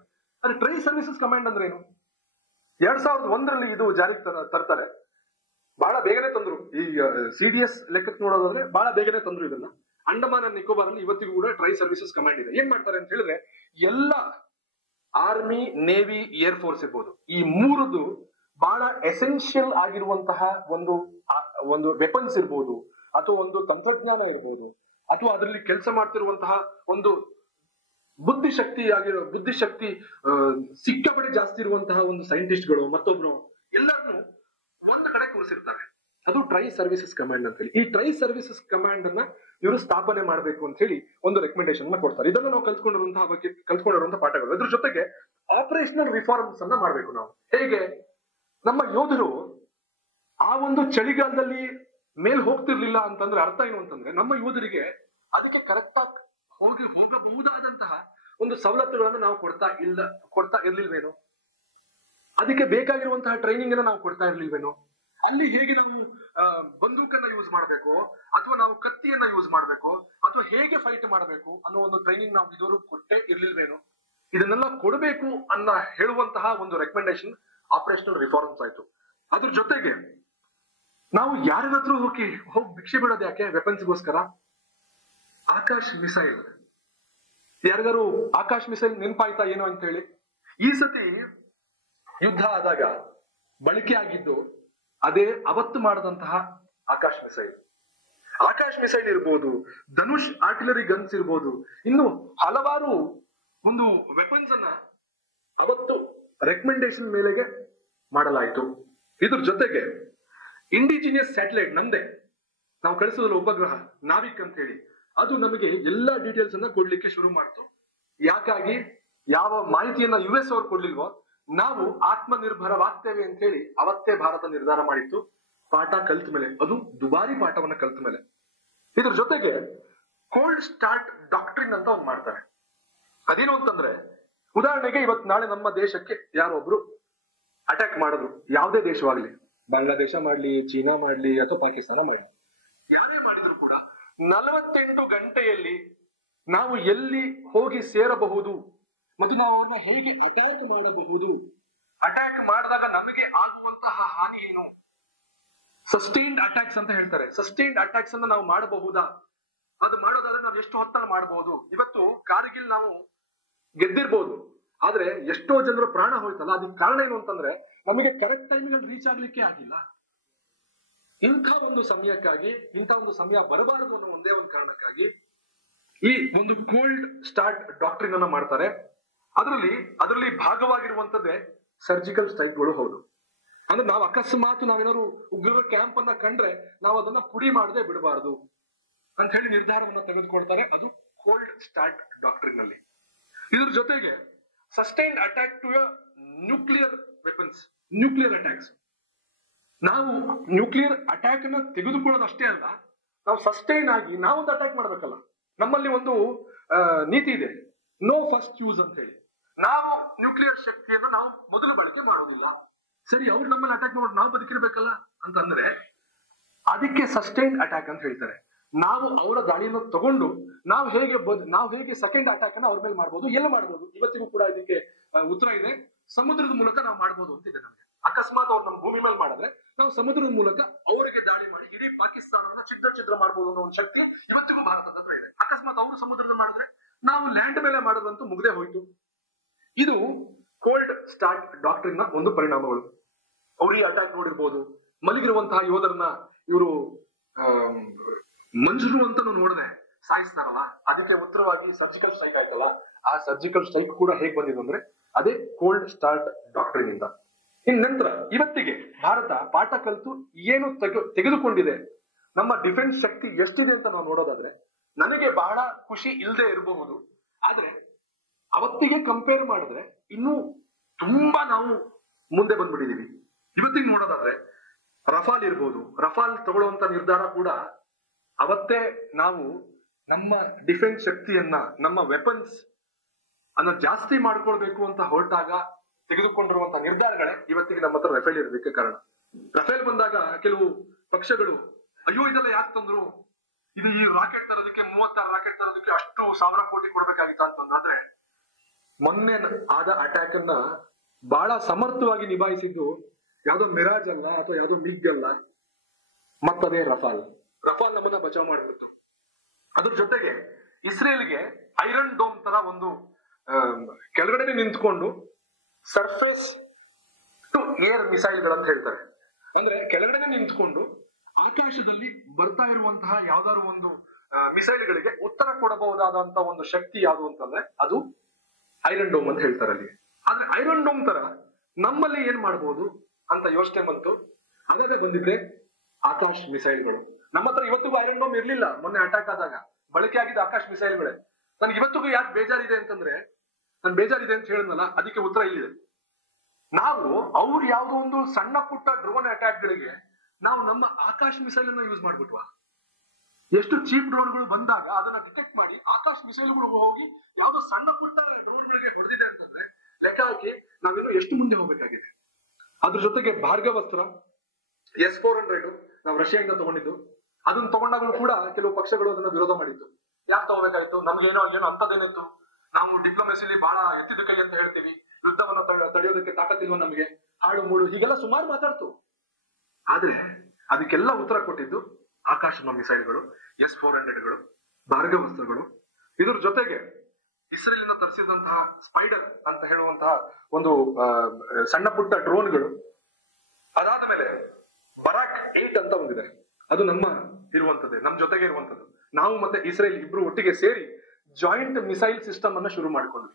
ಅದೇ ಟ್ರೈ ಸರ್ವಿಸಸ್ ಕಮಾಂಡ್ ಅಂದ್ರೆ ಏನು? 2001ರಲ್ಲಿ ಇದು ಜಾರಿಗೆ ತರ್ತಾರೆ. ಬಹಳ ಬೇಗನೆ ತಂದ್ರು. ಈ CDS ಲೆಕ್ಕಕ್ಕೆ ನೋಡೋದಾದ್ರೆ ಬಹಳ ಬೇಗನೆ ತಂದ್ರು ಇದನ್ನ. ಅಂಡಮಾನ್ ಅಂಡ್ ನಿಕೋಬಾರ್ ಅಲ್ಲಿ ಇವತ್ತಿಗೂ ಕೂಡ ಟ್ರೈ ಸರ್ವಿಸಸ್ ಕಮಾಂಡ್ ಇದೆ. ಏನ್ ಮಾಡ್ತಾರೆ ಅಂತ ಹೇಳಿದ್ರೆ, ಎಲ್ಲ ಆರ್ಮಿ, ನೇವಿ, ಏರ್ ಫೋರ್ಸ್ ಇರ್ಬೋದು, ಈ ಮೂರದು ಬಹಳ ಎಸೆನ್ಷಿಯಲ್ ಆಗಿರುವಂತಹ ಒಂದು ವೆಪನ್ಸ್ ಇರ್ಬೋದು, ಅಥವಾ ಒಂದು ತಂತ್ರಜ್ಞಾನ ಇರ್ಬೋದು, ಅಥವಾ ಅದರಲ್ಲಿ ಕೆಲಸ ಮಾಡ್ತಿರುವಂತಹ ಒಂದು ಬುದ್ಧಿಶಕ್ತಿ ಸಿಕ್ಕಾಪಟ್ಟೆ ಜಾಸ್ತಿ ಇರುವಂತಹ ಒಂದು ಸೈಂಟಿಸ್ಟ್ಗಳು, ಮತ್ತೊಬ್ರು ಎಲ್ಲರನ್ನು ಒಂದು ಕಡೆ ಕೂರಿಸಿರ್ತಾರೆ. ಅದು ಟ್ರೈ ಸರ್ವಿಸಸ್ ಕಮಾಂಡ್ ಅಂತ ಹೇಳಿ. ಈ ಟ್ರೈ ಸರ್ವಿಸಸ್ ಕಮಾಂಡ್ ಅನ್ನ ಇವರು ಸ್ಥಾಪನೆ ಮಾಡಬೇಕು ಅಂತ ಹೇಳಿ ಒಂದು ರೆಕಮೆಂಡೇಶನ್ ಕೊಡ್ತಾರೆ. ಇದನ್ನ ನಾವು ಕಲ್ತ್ಕೊಂಡಿರುವಂತಹ ಪಾಠಗಳು. ಇದ್ರ ಜೊತೆಗೆ ಆಪರೇಷನಲ್ ರಿಫಾರ್ಮ್ಸ್ ಅನ್ನ ಮಾಡ್ಬೇಕು ನಾವು. ಹೇಗೆ ನಮ್ಮ ಯೋಧರು ಆ ಒಂದು ಚಳಿಗಾಲದಲ್ಲಿ ಮೇಲ್ ಹೋಗ್ತಿರ್ಲಿಲ್ಲ ಅಂತಂದ್ರೆ ಅರ್ಥ ಏನು ಅಂತಂದ್ರೆ, ನಮ್ಮ ಯೋಧರಿಗೆ ಅದಕ್ಕೆ ಕರೆಕ್ಟ್ ಆಗಿ ಹೋಗಬಹುದಾದಂತಹ ಒಂದು ಸವಲತ್ತುಗಳನ್ನು ನಾವು ಕೊಡ್ತಾ ಇರ್ಲಿಲ್ವೇನೋ, ಅದಕ್ಕೆ ಬೇಕಾಗಿರುವಂತಹ ಟ್ರೈನಿಂಗ್ ಅನ್ನ ನಾವು ಕೊಡ್ತಾ ಇರ್ಲಿಲ್ವೇನೋ, ಅಲ್ಲಿ ಹೇಗೆ ನಾವು ಬಂದೂಕನ್ನ ಯೂಸ್ ಮಾಡಬೇಕು, ಅಥವಾ ನಾವು ಕತ್ತಿಯನ್ನ ಯೂಸ್ ಮಾಡಬೇಕು, ಅಥವಾ ಹೇಗೆ ಫೈಟ್ ಮಾಡಬೇಕು ಅನ್ನೋ ಒಂದು ಟ್ರೈನಿಂಗ್ ನಾವು ಇದುವರೆಗೂ ಕೊಟ್ಟೇ ಇರ್ಲಿಲ್ವೇನೋ, ಇದನ್ನೆಲ್ಲ ಕೊಡಬೇಕು ಅನ್ನ ಹೇಳುವಂತಹ ಒಂದು ರೆಕಮೆಂಡೇಶನ್ ಆಪರೇಷನಲ್ ರಿಫಾರ್ಮ್ಸ್ ಆಯ್ತು. ಅದ್ರ ಜೊತೆಗೆ ನಾವು ಯಾರ ಹತ್ರ ಹೋಗಿ ಭಿಕ್ಷೆ ಬಿಡೋದು ಯಾಕೆ? ವೆಪನ್ಸ್ಗೋಸ್ಕರ. ಆಕಾಶ್ ಮಿಸೈಲ್, ಯಾರಿಗಾರು ಆಕಾಶ್ ಮಿಸೈಲ್ ನೆನಪಾಯ್ತಾ ಏನೋ ಅಂತ ಹೇಳಿ? ಈ ಸತಿ ಯುದ್ಧ ಆದಾಗ ಬಳಕೆ ಆಗಿದ್ದು ಅದೇ ಅವತ್ತು ಮಾಡದಂತಹ ಆಕಾಶ್ ಮಿಸೈಲ್ ಇರ್ಬೋದು, ಧನುಷ್ ಆರ್ಟಿಲರಿ ಗನ್ಸ್ ಇರ್ಬೋದು, ಇನ್ನು ಹಲವಾರು ಒಂದು ವೆಪನ್ಸ್ ಅನ್ನ ಅವತ್ತು ರೆಕಮೆಂಡೇಶನ್ ಮೇಲೆಗೆ ಮಾಡಲಾಯಿತು. ಇದ್ರ ಜೊತೆಗೆ ಇಂಡಿಜಿನಿಯಸ್ ಸ್ಯಾಟಲೈಟ್, ನಮ್ದೇ ನಾವು ಕಳಿಸೋದಲ್ಲ ಉಪಗ್ರಹ ನಾವಿಕ್ ಅಂತ ಹೇಳಿ, ಅದು ನಮಗೆ ಎಲ್ಲಾ ಡೀಟೇಲ್ಸ್ ಅನ್ನ ಕೊಡ್ಲಿಕ್ಕೆ ಶುರು ಮಾಡ್ತು. ಯಾಕಾಗಿ? ಯಾವ ಮಾಹಿತಿಯನ್ನ US ಅವ್ರು ಕೊಡ್ಲಿಲ್ವೋ, ನಾವು ಆತ್ಮನಿರ್ಭರವಾಗ್ತೇವೆ ಅಂತ ಹೇಳಿ ಅವತ್ತೇ ಭಾರತ ನಿರ್ಧಾರ ಮಾಡಿತ್ತು, ಪಾಠ ಕಲ್ತ ಮೇಲೆ, ಅದು ದುಬಾರಿ ಪಾಠವನ್ನ ಕಲ್ತ ಮೇಲೆ. ಇದ್ರ ಜೊತೆಗೆ ಕೋಲ್ಡ್ ಸ್ಟಾರ್ಟ್ ಡಾಕ್ಟ್ರಿನ್ ಅಂತ ಒಂದು ಮಾಡ್ತಾರೆ. ಅದೇನು ಅಂತಂದ್ರೆ, ಉದಾಹರಣೆಗೆ ನಾಳೆ ನಮ್ಮ ದೇಶಕ್ಕೆ ಯಾರೊಬ್ರು ಅಟ್ಯಾಕ್ ಮಾಡಿದ್ರು, ಯಾವುದೇ ದೇಶವಾಗ್ಲಿ, ಬಾಂಗ್ಲಾದೇಶ ಮಾಡ್ಲಿ, ಚೀನಾ ಮಾಡ್ಲಿ, ಅಥವಾ ಪಾಕಿಸ್ತಾನ ಮಾಡ್ಲಿ, ಯಾರೇ ಮಾಡಿದ್ರು ಕೂಡ 48 ಗಂಟೆಯಲ್ಲಿ ನಾವು ಎಲ್ಲಿ ಹೋಗಿ ಸೇರಬಹುದು ಮತ್ತು ನಾವು ಅವ್ರನ್ನ ಹೇಗೆ ಅಟ್ಯಾಕ್ ಮಾಡಬಹುದು, ಅಟ್ಯಾಕ್ ಮಾಡಿದಾಗ ನಮಗೆ ಆಗುವಂತಹ ಹಾನಿ ಏನು, ಸಸ್ಟೈನ್ಡ್ ಅಟ್ಯಾಕ್ಸ್ ಅಂತ ಹೇಳ್ತಾರೆ. ಸಸ್ಟೈನ್ಡ್ ಅಟ್ಯಾಕ್ಸ್ ಅನ್ನ ನಾವು ಮಾಡಬಹುದಾ? ಅದು ಮಾಡೋದಾದ್ರೆ ನಾವು ಎಷ್ಟು ಹೊತ್ತಲ್ಲಿ ಮಾಡಬಹುದು? ಇವತ್ತು ಕಾರ್ಗಿಲ್ ನಾವು ಗೆದ್ದಿರ್ಬೋದು, ಆದ್ರೆ ಎಷ್ಟೋ ಜನರ ಪ್ರಾಣ ಹೋಯ್ತಲ್ಲ, ಅದಕ್ಕೆ ಕಾರಣ ಏನು ಅಂತಂದ್ರೆ ನಮಗೆ ಕರೆಕ್ಟ್ ಟೈಮಿಗೆ ರೀಚ್ ಆಗ್ಲಿಕ್ಕೆ ಆಗಿಲ್ಲ. ಇಂಥ ಒಂದು ಸಮಯ ಬರಬಾರದು ಅನ್ನೋ ಒಂದೇ ಒಂದು ಕಾರಣಕ್ಕಾಗಿ ಈ ಒಂದು ಕೋಲ್ಡ್ ಸ್ಟಾರ್ಟ್ ಡಾಕ್ಟ್ರಿನ್ ಅನ್ನ ಮಾಡ್ತಾರೆ. ಅದರಲ್ಲಿ ಭಾಗವಾಗಿರುವಂತದ್ದೇ ಸರ್ಜಿಕಲ್ ಸ್ಟ್ರೈಕ್ಗಳು. ಹೌದು, ಅಂದ್ರೆ ನಾವು ಅಕಸ್ಮಾತ್ ನಾವೇನಾದ್ರು ಉಗ್ರರ ಕ್ಯಾಂಪ್ ಅನ್ನ ಕಂಡ್ರೆ ನಾವು ಅದನ್ನ ಪುಡಿ ಮಾಡದೆ ಬಿಡಬಾರದು ಅಂತ ಹೇಳಿ ನಿರ್ಧಾರವನ್ನ ತೆಗೆದುಕೊಳ್ತಾರೆ. ಅದು ಕೋಲ್ಡ್ ಸ್ಟಾರ್ಟ್ ಡಾಕ್ಟ್ರಿನ್ ನಲ್ಲಿ. ಇದ್ರ ಜೊತೆಗೆ sustained attack to nuclear weapons, nuclear attacks. ನಾವು ನ್ಯೂಕ್ಲಿಯರ್ ಅಟ್ಯಾಕ್ ಅನ್ನ ತೆಗೆದುಕೊಳ್ಳೋದು ಅಷ್ಟೇ ಅಲ್ಲ, ನಾವು ಸಸ್ಟೈನ್ ಆಗಿ ನಾವೊಂದು ಅಟ್ಯಾಕ್ ಮಾಡ್ಬೇಕಲ್ಲ. ನಮ್ಮಲ್ಲಿ ಒಂದು ನೀತಿ ಇದೆ, ನೋ ಫಸ್ಟ್ ಯೂಸ್ ಅಂತ ಹೇಳಿ. ನಾವು ನ್ಯೂಕ್ಲಿಯರ್ ಶಕ್ತಿಯನ್ನು ನಾವು ಮೊದಲು ಬಳಕೆ ಮಾಡೋದಿಲ್ಲ. ಸರಿ, ಅವ್ರು ನಮ್ಮಲ್ಲಿ ಅಟ್ಯಾಕ್ ಮಾಡಿ ನಾವು ಬದುಕಿರ್ಬೇಕಲ್ಲ ಅಂತಂದ್ರೆ ಅದಕ್ಕೆ ಸಸ್ಟೈನ್ ಅಟ್ಯಾಕ್ ಅಂತ ಹೇಳ್ತಾರೆ. ನಾವು ಅವರ ದಾಳಿಯನ್ನು ತಗೊಂಡು ನಾವು ಹೇಗೆ ಸೆಕೆಂಡ್ ಅಟ್ಯಾಕ್ ಅನ್ನ ಅವ್ರ ಮೇಲೆ ಮಾಡ್ಬೋದು, ಎಲ್ಲ ಮಾಡ್ಬೋದು. ಇವತ್ತಿಗೂ ಕೂಡ ಇದಕ್ಕೆ ಉತ್ತರ ಇದೆ, ಸಮುದ್ರದ ಮೂಲಕ ನಾವು ಮಾಡ್ಬೋದು ಅಂತಿದೆ ನಮಗೆ. ಅಕಸ್ಮಾತ್ ಅವ್ರು ನಮ್ಮ ಭೂಮಿ ಮೇಲೆ ಮಾಡಿದ್ರೆ ನಾವು ಸಮುದ್ರದ ಮೂಲಕ ಅವರಿಗೆ ದಾಳಿ ಮಾಡಿ ಇಡೀ ಪಾಕಿಸ್ತಾನವನ್ನು ಛಿದ್ರ ಮಾಡ್ಬೋದು ಅನ್ನೋ ಒಂದು ಶಕ್ತಿ ಇವತ್ತಿಗೂ ಭಾರತದ ಹತ್ರ ಇದೆ. ಅಕಸ್ಮಾತ್ ಅವರು ಸಮುದ್ರದ ಮಾಡಿದ್ರೆ ನಾವು ಲ್ಯಾಂಡ್ ಮೇಲೆ ಮಾಡೋದಂತೂ ಮುಗ್ದೇ ಹೋಯ್ತು. ಇದು ಕೋಲ್ಡ್ ಸ್ಟಾರ್ಟ್ ಡಾಕ್ಟ್ರಿನ್ ನ ಒಂದು ಪರಿಣಾಮಗಳು. ಅವ್ರು ಈ ಅಟ್ಯಾಕ್ ನೋಡಿರ್ಬೋದು, ಮಲಗಿರುವಂತಹ ಯೋಧರನ್ನ ಇವರು ಮಂಜರು ಅಂತ ನೋಡಿದೆ ಸಾಯಿಸ್ತಾರಲ್ಲ, ಅದಕ್ಕೆ ಉತ್ತರವಾಗಿ ಸರ್ಜಿಕಲ್ ಸ್ಟ್ರೈಕ್ ಆಯ್ತಲ್ಲ, ಆ ಸರ್ಜಿಕಲ್ ಸ್ಟ್ರೈಕ್ ಕೂಡ ಹೇಗ್ ಬಂದಿದೆ ಅಂದ್ರೆ ಅದೇ ಕೋಲ್ಡ್ ಸ್ಟಾರ್ಟ್ ಡಾಕ್ಟ್ರಿನ್ ಇಂದ. ಇನ್ ನಂತರ ಇವತ್ತಿಗೆ ಭಾರತ ಪಾಠ ಕಲಿತು ಏನು ತೆಗೆದುಕೊಂಡಿದೆ, ನಮ್ಮ ಡಿಫೆನ್ಸ್ ಶಕ್ತಿ ಎಷ್ಟಿದೆ ಅಂತ ನಾವು ನೋಡೋದಾದ್ರೆ ನನಗೆ ಬಹಳ ಖುಷಿ ಇಲ್ಲದೆ ಇರಬಹುದು. ಆದ್ರೆ ಅವತ್ತಿಗೆ ಕಂಪೇರ್ ಮಾಡಿದ್ರೆ ಇನ್ನೂ ತುಂಬಾ ನಾವು ಮುಂದೆ ಬಂದ್ಬಿಟ್ಟಿದೀವಿ. ಇವತ್ತಿಗೆ ನೋಡೋದಾದ್ರೆ ರಫಾಲ್ ಇರ್ಬೋದು, ರಫಾಲ್ ತಗೊಳ್ಳುವಂತ ನಿರ್ಧಾರ ಕೂಡ ಅವತ್ತೇ ನಾವು ನಮ್ಮ ಡಿಫೆನ್ಸ್ ಶಕ್ತಿಯನ್ನ, ನಮ್ಮ ವೆಪನ್ಸ್ ಅನ್ನ ಜಾಸ್ತಿ ಮಾಡ್ಕೊಳ್ಬೇಕು ಅಂತ ಹೊರಟಾಗ ತೆಗೆದುಕೊಂಡಿರುವಂತ ನಿರ್ಧಾರಗಳೇ ಇವತ್ತಿಗೆ ನಮ್ಮ ಹತ್ರ ರಫೇಲ್ ಇರಲಿಕ್ಕೆ ಕಾರಣ. ರಫೇಲ್ ಬಂದಾಗ ಕೆಲವು ಪಕ್ಷಗಳು ಅಯ್ಯೋ ಇದೆಲ್ಲ ಯಾಕೆ ತಂದ್ರು, ಇದು ಈ ರಾಕೆಟ್ ತರೋದಕ್ಕೆ 36 ರಾಕೆಟ್ ತರೋದಕ್ಕೆ ಅಷ್ಟು 1000 ಕೋಟಿ ಕೊಡ್ಬೇಕಾಗಿತ್ತ ಅಂತಂದ್ರೆ, ಮೊನ್ನೆ ಆದ ಅಟ್ಯಾಕ್ ಅನ್ನ ಬಹಳ ಸಮರ್ಥವಾಗಿ ನಿಭಾಯಿಸಿದ್ದು ಯಾವ್ದೋ ಮಿರಾಜ್ ಅಲ್ಲ ಅಥವಾ ಯಾವ್ದೋ ಮಿಗ್ ಅಲ್ಲ, ಮತ್ತದೇ ರಫಾಲ್ ನಮ್ಮನ್ನ ಬಚಾವ್ ಮಾಡ್ಬಿಡ್ತು. ಅದ್ರ ಜೊತೆಗೆ ಇಸ್ರೇಲ್ಗೆ ಐರನ್ ಡೋಮ್ ತರ ಒಂದು ಕೆಳಗಡೆ ನಿಂತ್ಕೊಂಡು ಸರ್ಫೇಸ್ ಟು ಏರ್ ಮಿಸೈಲ್ ಗಳಂತ ಹೇಳ್ತಾರೆ. ಅಂದ್ರೆ ಕೆಳಗಡೆ ನಿಂತ್ಕೊಂಡು ಆಕಾಶದಲ್ಲಿ ಬರ್ತಾ ಇರುವಂತಹ ಯಾವ್ದಾದ್ರು ಒಂದು ಮಿಸೈಲ್ ಗಳಿಗೆ ಉತ್ತರ ಕೊಡಬಹುದಾದಂತ ಒಂದು ಶಕ್ತಿ ಯಾವುದು ಅಂತಂದ್ರೆ ಅದು ಐರನ್ ಡೋಮ್ ಅಂತ ಹೇಳ್ತಾರೆ ಅಲ್ಲಿ. ಆದ್ರೆ ಐರನ್ ಡೋಮ್ ತರ ನಮ್ಮಲ್ಲಿ ಏನ್ ಮಾಡಬಹುದು ಅಂತ ಯೋಚನೆ ಬಂತು. ಅದೇ ಬಂದಿದ್ರೆ ಆಕಾಶ್ ಮಿಸೈಲ್ಗಳು. ನಮ್ಮ ಹತ್ರ ಇವತ್ತಿಗೂ ಐರನ್ ಡೋಮ್ ಇರ್ಲಿಲ್ಲ. ಮೊನ್ನೆ ಅಟ್ಯಾಕ್ ಆದಾಗ ಬಳಕೆ ಆಗಿದ್ದ ಆಕಾಶ್ ಮಿಸೈಲ್ಗಳೇ. ನನ್ಗೆ ಇವತ್ತಿಗೂ ಯಾಕೆ ಬೇಜಾರಿದೆ ಅಂತಂದ್ರೆ, ನನ್ ಬೇಜಾರಿದೆ ಅಂತ ಹೇಳಿದ್ನಲ್ಲ, ಅದಕ್ಕೆ ಉತ್ತರ ಇಲ್ಲಿದೆ. ನಾವು ಅವ್ರು ಯಾವ್ದೋ ಒಂದು ಸಣ್ಣ ಪುಟ್ಟ ಡ್ರೋನ್ ಅಟ್ಯಾಕ್ ಗಳಿಗೆ ನಾವು ನಮ್ಮ ಆಕಾಶ್ ಮಿಸೈಲ್ ಅನ್ನ ಯೂಸ್ ಮಾಡ್ಬಿಟ್ವಾ. ಎಷ್ಟು ಚೀಪ್ ಡ್ರೋನ್ಗಳು ಬಂದಾಗ ಅದನ್ನ ಡಿಟೆಕ್ಟ್ ಮಾಡಿ ಆಕಾಶ್ ಮಿಸೈಲ್ಗಳು ಹೋಗಿ ಯಾವ್ದೋ ಸಣ್ಣ ಪುಟ್ಟ ಡ್ರೋನ್ ಗಳಿಗೆ ಹೊಡೆದಿದೆ ಅಂತಂದ್ರೆ ಲೆಕ್ಕ ಹಾಕಿ ನಾವಿನ್ನು ಎಷ್ಟು ಮುಂದೆ ಹೋಗ್ಬೇಕಾಗಿದೆ. ಅದ್ರ ಜೊತೆಗೆ ಭಾರ್ಗವಸ್ತ್ರ S-400 ನಾವು ರಷ್ಯಾದಿಂದ ತಗೊಂಡಿದ್ದು, ಅದನ್ನ ತಗೊಂಡಾಗ ಕೂಡ ಕೆಲವು ಪಕ್ಷಗಳು ಅದನ್ನ ವಿರೋಧ ಮಾಡಿತ್ತು. ಯಾಕೆ ತಗೋಬೇಕಾಯ್ತು, ನಮ್ಗೇನೋ ಅಂತದೇನಿತ್ತು, ನಾವು ಡಿಪ್ಲೊಮೆಸಿಲಿ ಬಹಳ ಎತ್ತಿದ ಕೈ ಅಂತ ಹೇಳ್ತೀವಿ, ಯುದ್ಧವನ್ನ ತಡೆಯೋದಕ್ಕೆ ತಾಕತ್ತಿಲ್ವ ನಮ್ಗೆ, ಹಾಳು ಮೂಳು ಹೀಗೆಲ್ಲ ಸುಮಾರು ಮಾತಾಡ್ತು. ಆದ್ರೆ ಅದಕ್ಕೆಲ್ಲ ಉತ್ತರ ಕೊಟ್ಟಿದ್ದು ಆಕಾಶ ಮಿಸೈಲ್ಗಳು, S-400ಗಳು, ಭಾರ್ಗವಸ್ತ್ರಗಳು. ಇದ್ರ ಜೊತೆಗೆ ಇಸ್ರೇಲ್ ಇಂದ ತರಿಸಿದಂತಹ ಸ್ಪೈಡರ್ ಅಂತ ಹೇಳುವಂತಹ ಒಂದು ಸಣ್ಣ ಪುಟ್ಟ ಡ್ರೋನ್ಗಳು. ಅದಾದ ಮೇಲೆ ಬರಾಕ್ 8 ಅಂತ ಒಂದಿದೆ, ಅದು ನಮ್ಮ ಜೊತೆಗೆ ಇರುವಂತದ್ದು. ನಾವು ಮತ್ತೆ ಇಸ್ರೇಲ್ ಇಬ್ರು ಒಟ್ಟಿಗೆ ಸೇರಿ ಜಾಯಿಂಟ್ ಮಿಸೈಲ್ ಸಿಸ್ಟಮ್ ಅನ್ನ ಶುರು ಮಾಡ್ಕೊಂಡ್ವಿ.